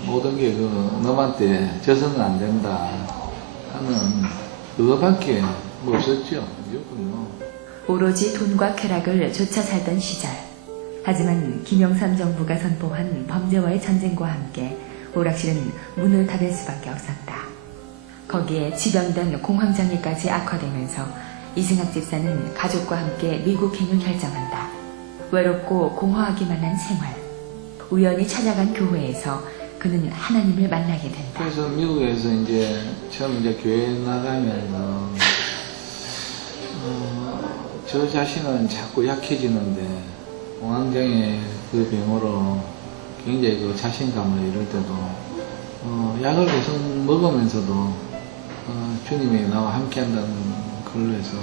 모든 게 너한테 져서는 안 된다 하는 그거밖에 없었죠. 무조건요. 오로지 돈과 쾌락을 쫓아 살던 시절. 하지만 김영삼 정부가 선포한 범죄와의 전쟁과 함께 오락실은 문을 닫을 수밖에 없었다. 거기에 지병된 공황장애까지 악화되면서 이승학 집사는 가족과 함께 미국행을 결정한다. 외롭고 공허하기만 한 생활. 우연히 찾아간 교회에서 그는 하나님을 만나게 된다. 그래서 미국에서 이제 처음 이제 교회 나가면서 저 자신은 자꾸 약해지는데 공황장애 그 병으로 굉장히 그 자신감을 잃을 때도 약을 계속 먹으면서도 주님이 나와 함께한다는 걸로 해서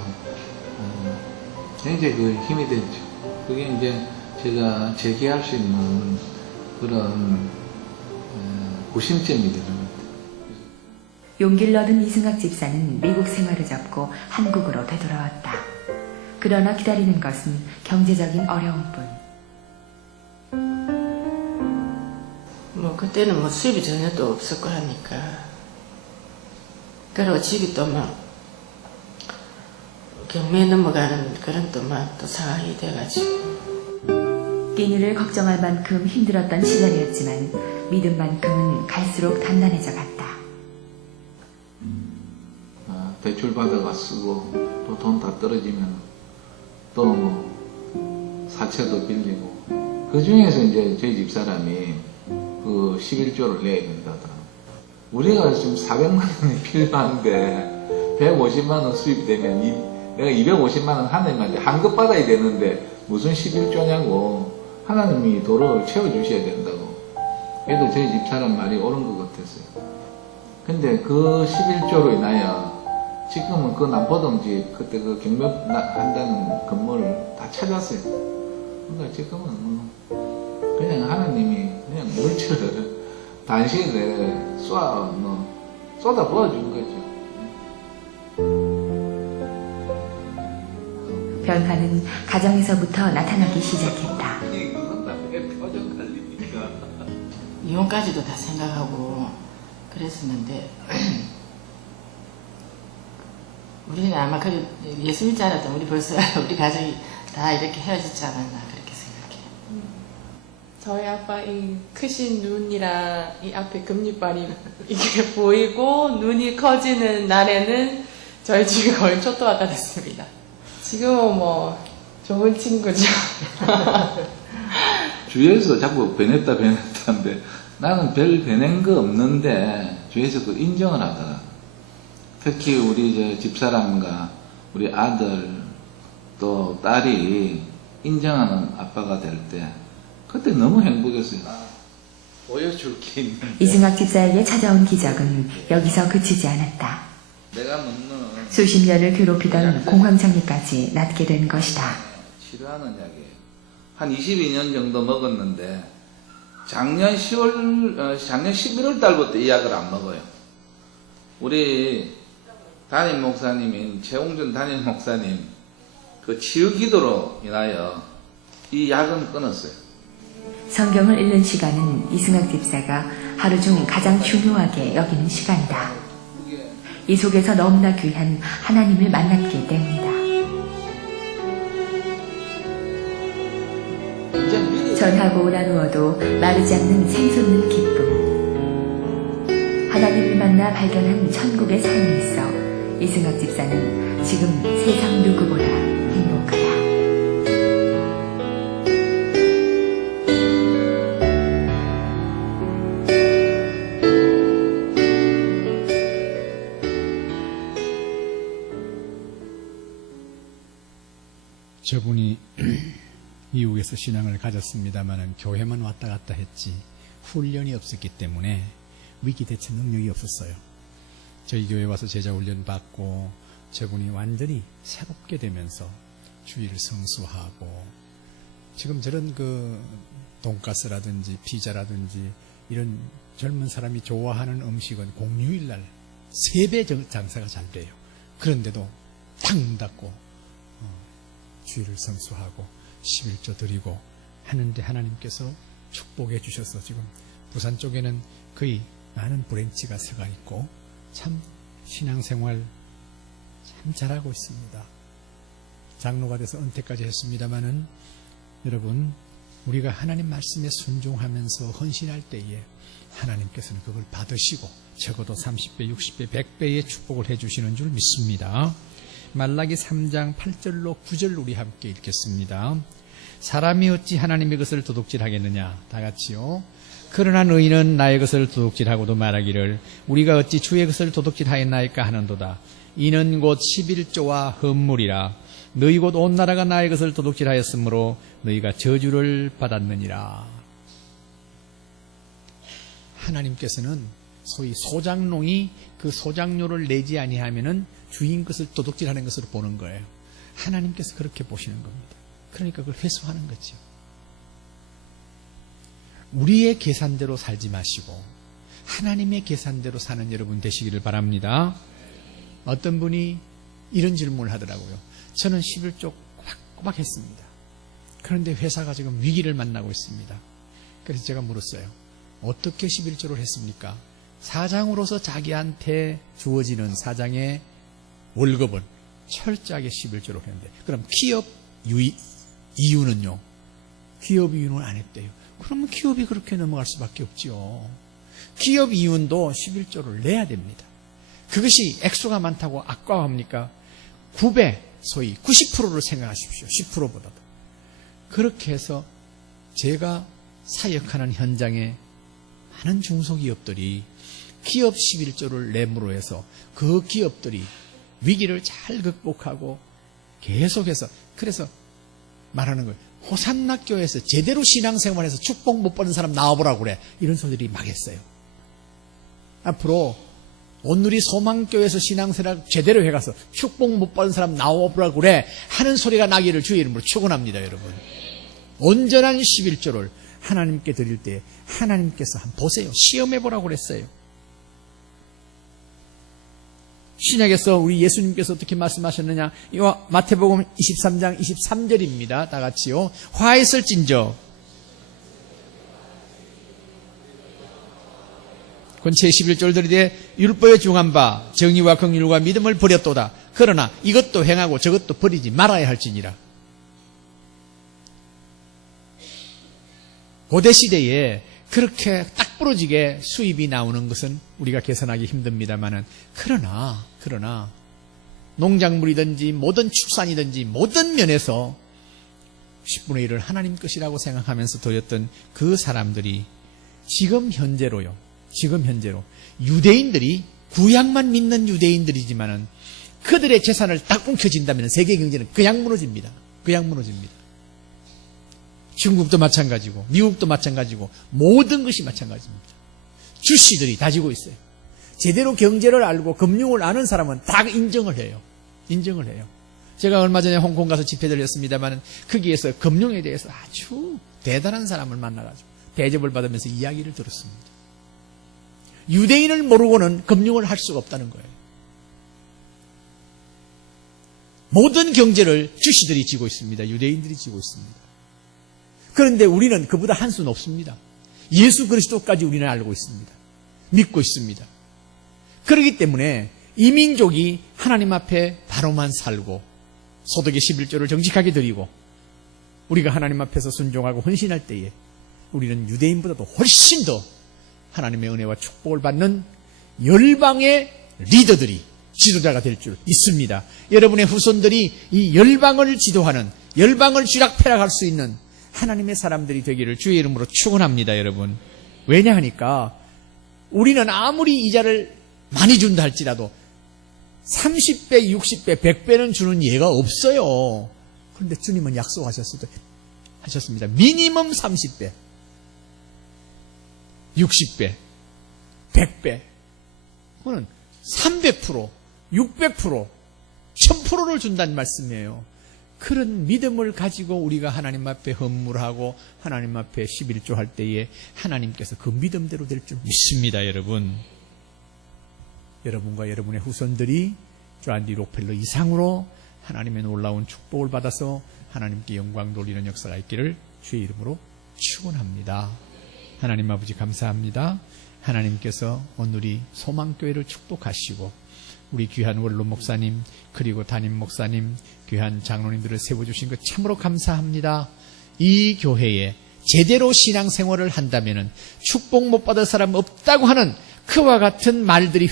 굉장히 그 힘이 됐죠. 그게 이제 제가 재기할 수 있는 그런 구심점이 되는 것 같아요. 용기를 얻은 이승학 집사는 미국 생활을 접고 한국으로 되돌아왔다. 그러나 기다리는 것은 경제적인 어려움뿐. 뭐 그때는 뭐 수입이 전혀 또 없었고 하니까 그리고 집이 또 막 경매에 넘어가는 그런 또 막 또 상황이 돼가지고 끼니를 걱정할 만큼 힘들었던 시절이었지만 믿음만큼은 갈수록 단단해져 갔다. 대출 받아가 쓰고 또 돈 다 떨어지면 또 뭐 사채도 빌리고 그 중에서 이제 저희 집사람이 그 11조를 내야 된다더라고. 우리가 지금 400만 원이 필요한데 150만 원 수입이 되면 내가 250만 원 하나님한테 환급 받아야 되는데 무슨 11조냐고. 하나님이 도를 채워주셔야 된다고. 그래도 저희 집사람 말이 옳은 것 같았어요. 근데 그 11조로 인하여 지금은 그 남포동집 그때 그 경매 한다는 건물을 다 찾았어요. 그러니까 지금은 뭐 그냥 하나님이 그냥 물질을 단시에 쏟아 부어준 거죠. 변화는 가정에서부터 나타나기 시작했다. 표정 갈리니까. 이혼까지도 다 생각하고 그랬었는데 우리는 아마 그 예수님 줄 알았던 우리 벌써 우리 가족이 다 이렇게 헤어지지 않았나 그렇게 생각해요. 저희 아빠 이 크신 눈이랑 이 앞에 금리발이 이게 보이고 눈이 커지는 날에는 저희 집이 거의 초토화가 됐습니다. 지금은 뭐 좋은 친구죠. 주위에서 자꾸 변했다는데 나는 별 변한 거 없는데 주위에서 그 인정을 하더라. 특히 우리 이제 집사람과 우리 아들 또 딸이 인정하는 아빠가 될 때 그때 너무 행복했어요. 보여줄 게 있는데 이승학 집사에게 찾아온 기적은 여기서 그치지 않았다. 내가 먹는 수십 년을 괴롭히던 공황장애까지 낫게 된 것이다. 치료하는 약이에요. 한 22년 정도 먹었는데 작년 11월 달부터 이 약을 안 먹어요. 우리 담임 목사님인 최홍준 담임 목사님 그 치유 기도로 인하여 이 약은 끊었어요. 성경을 읽는 시간은 이승학 집사가 하루 중 가장 중요하게 여기는 시간이다. 이 속에서 너무나 귀한 하나님을 만났기 때문이다. 전하고 나누어도 마르지 않는 샘솟는 기쁨. 하나님을 만나 발견한 천국의 삶이 있어 이승학 집사는 지금 세상 누구보다 행복하다. 저분이 미국에서 신앙을 가졌습니다만 교회만 왔다 갔다 했지 훈련이 없었기 때문에 위기 대처 능력이 없었어요. 저희 교회 와서 제자 훈련 받고 저분이 완전히 새롭게 되면서 주의를 성수하고 지금 저런 그 돈가스라든지 피자라든지 이런 젊은 사람이 좋아하는 음식은 공휴일날 3배 장사가 잘 돼요. 그런데도 탁 문 닫고 주의를 성수하고 11조 드리고 하는데 하나님께서 축복해 주셔서 지금 부산 쪽에는 거의 많은 브랜치가 서가 있고 참 신앙생활 참 잘하고 있습니다. 장로가 돼서 은퇴까지 했습니다마는 여러분, 우리가 하나님 말씀에 순종하면서 헌신할 때에 하나님께서는 그걸 받으시고 적어도 30배, 60배, 100배의 축복을 해주시는 줄 믿습니다. 말라기 3장 8절로 9절 우리 함께 읽겠습니다. 사람이 어찌 하나님의 것을 도둑질하겠느냐. 다 같이요. 그러나 너희는 나의 것을 도둑질하고도 말하기를 우리가 어찌 주의 것을 도둑질하였나이까 하는도다. 이는 곧 11조와 헌물이라. 너희 곧 온 나라가 나의 것을 도둑질하였으므로 너희가 저주를 받았느니라. 하나님께서는 소위 소장농이 그 소장료를 내지 아니하면은 주인 것을 도둑질하는 것으로 보는 거예요. 하나님께서 그렇게 보시는 겁니다. 그러니까 그걸 회수하는 거죠. 우리의 계산대로 살지 마시고 하나님의 계산대로 사는 여러분 되시기를 바랍니다. 어떤 분이 이런 질문을 하더라고요. 저는 11조 꼬박꼬박 했습니다. 그런데 회사가 지금 위기를 만나고 있습니다. 그래서 제가 물었어요. 어떻게 11조를 했습니까? 사장으로서 자기한테 주어지는 사장의 월급은 철저하게 11조로 했는데, 그럼 기업 이유는요? 기업 이유는 안 했대요. 그러면 기업이 그렇게 넘어갈 수밖에 없지요. 기업 이윤도 11조를 내야 됩니다. 그것이 액수가 많다고 아까워합니까? 9배, 소위 90%를 생각하십시오. 10%보다도. 그렇게 해서 제가 사역하는 현장에 많은 중소기업들이 기업 11조를 내므로 해서 그 기업들이 위기를 잘 극복하고 계속해서, 그래서 말하는 거예요. 호산나 교회에서 제대로 신앙생활해서 축복 못 받는 사람 나와보라고 그래. 이런 소리들이 막 했어요. 앞으로 온누리 소망교회에서 신앙생활 제대로 해가서 축복 못 받은 사람 나와보라고 그래 하는 소리가 나기를 주의 이름으로 축원합니다. 여러분, 온전한 11조를 하나님께 드릴 때 하나님께서 한번 보세요. 시험해보라고 그랬어요. 신약에서 우리 예수님께서 어떻게 말씀하셨느냐. 이와 마태복음 23장 23절입니다. 다 같이요. 화했을진저 권체 11절 들이되 율법에 중한 바 정의와 긍휼과 믿음을 버렸도다. 그러나 이것도 행하고 저것도 버리지 말아야 할지니라. 고대시대에 그렇게 딱 부러지게 수입이 나오는 것은 우리가 계산하기 힘듭니다만은, 그러나 농작물이든지 모든 축산이든지 모든 면에서 10분의 1을 하나님 것이라고 생각하면서 드렸던 그 사람들이 지금 현재로 유대인들이, 구약만 믿는 유대인들이지만은 그들의 재산을 딱 움켜진다면 세계 경제는 그냥 무너집니다. 중국도 마찬가지고 미국도 마찬가지고 모든 것이 마찬가지입니다. 주씨들이 다지고 있어요. 제대로 경제를 알고 금융을 아는 사람은 다 인정을 해요. 제가 얼마 전에 홍콩 가서 집회를 했습니다만 거기에서 금융에 대해서 아주 대단한 사람을 만나가지고 대접을 받으면서 이야기를 들었습니다. 유대인을 모르고는 금융을 할 수가 없다는 거예요. 모든 경제를 주씨들이 지고 있습니다. 유대인들이 지고 있습니다. 그런데 우리는 그보다 한 수 높습니다. 예수 그리스도까지 우리는 알고 있습니다. 믿고 있습니다. 그렇기 때문에 이 민족이 하나님 앞에 바로만 살고 소득의 11조를 정직하게 드리고 우리가 하나님 앞에서 순종하고 헌신할 때에 우리는 유대인보다도 훨씬 더 하나님의 은혜와 축복을 받는 열방의 리더들이, 지도자가 될 줄 믿습니다. 여러분의 후손들이 이 열방을 지도하는, 열방을 쥐락펴락할 수 있는 하나님의 사람들이 되기를 주의 이름으로 축원합니다. 여러분, 왜냐하니까 우리는 아무리 이자를 많이 준다 할지라도 30배, 60배, 100배는 주는 예가 없어요. 그런데 주님은 약속하셨습니다. 미니멈 30배, 60배, 100배, 그거는 300%, 600%, 1000%를 준다는 말씀이에요. 그런 믿음을 가지고 우리가 하나님 앞에 헌물하고 하나님 앞에 11조 할 때에 하나님께서 그 믿음대로 될 줄 믿습니다. 여러분과 여러분의 후손들이 존.D. 록펠러 이상으로 하나님의 놀라운 축복을 받아서 하나님께 영광 돌리는 역사가 있기를 주의 이름으로 축원합니다. 하나님 아버지 감사합니다. 하나님께서 오늘 이 소망교회를 축복하시고 우리 귀한 원로 목사님 그리고 담임 목사님 귀한 장로님들을 세워주신 것 참으로 감사합니다. 이 교회에 제대로 신앙생활을 한다면 축복 못 받을 사람 없다고 하는 그와 같은 말들이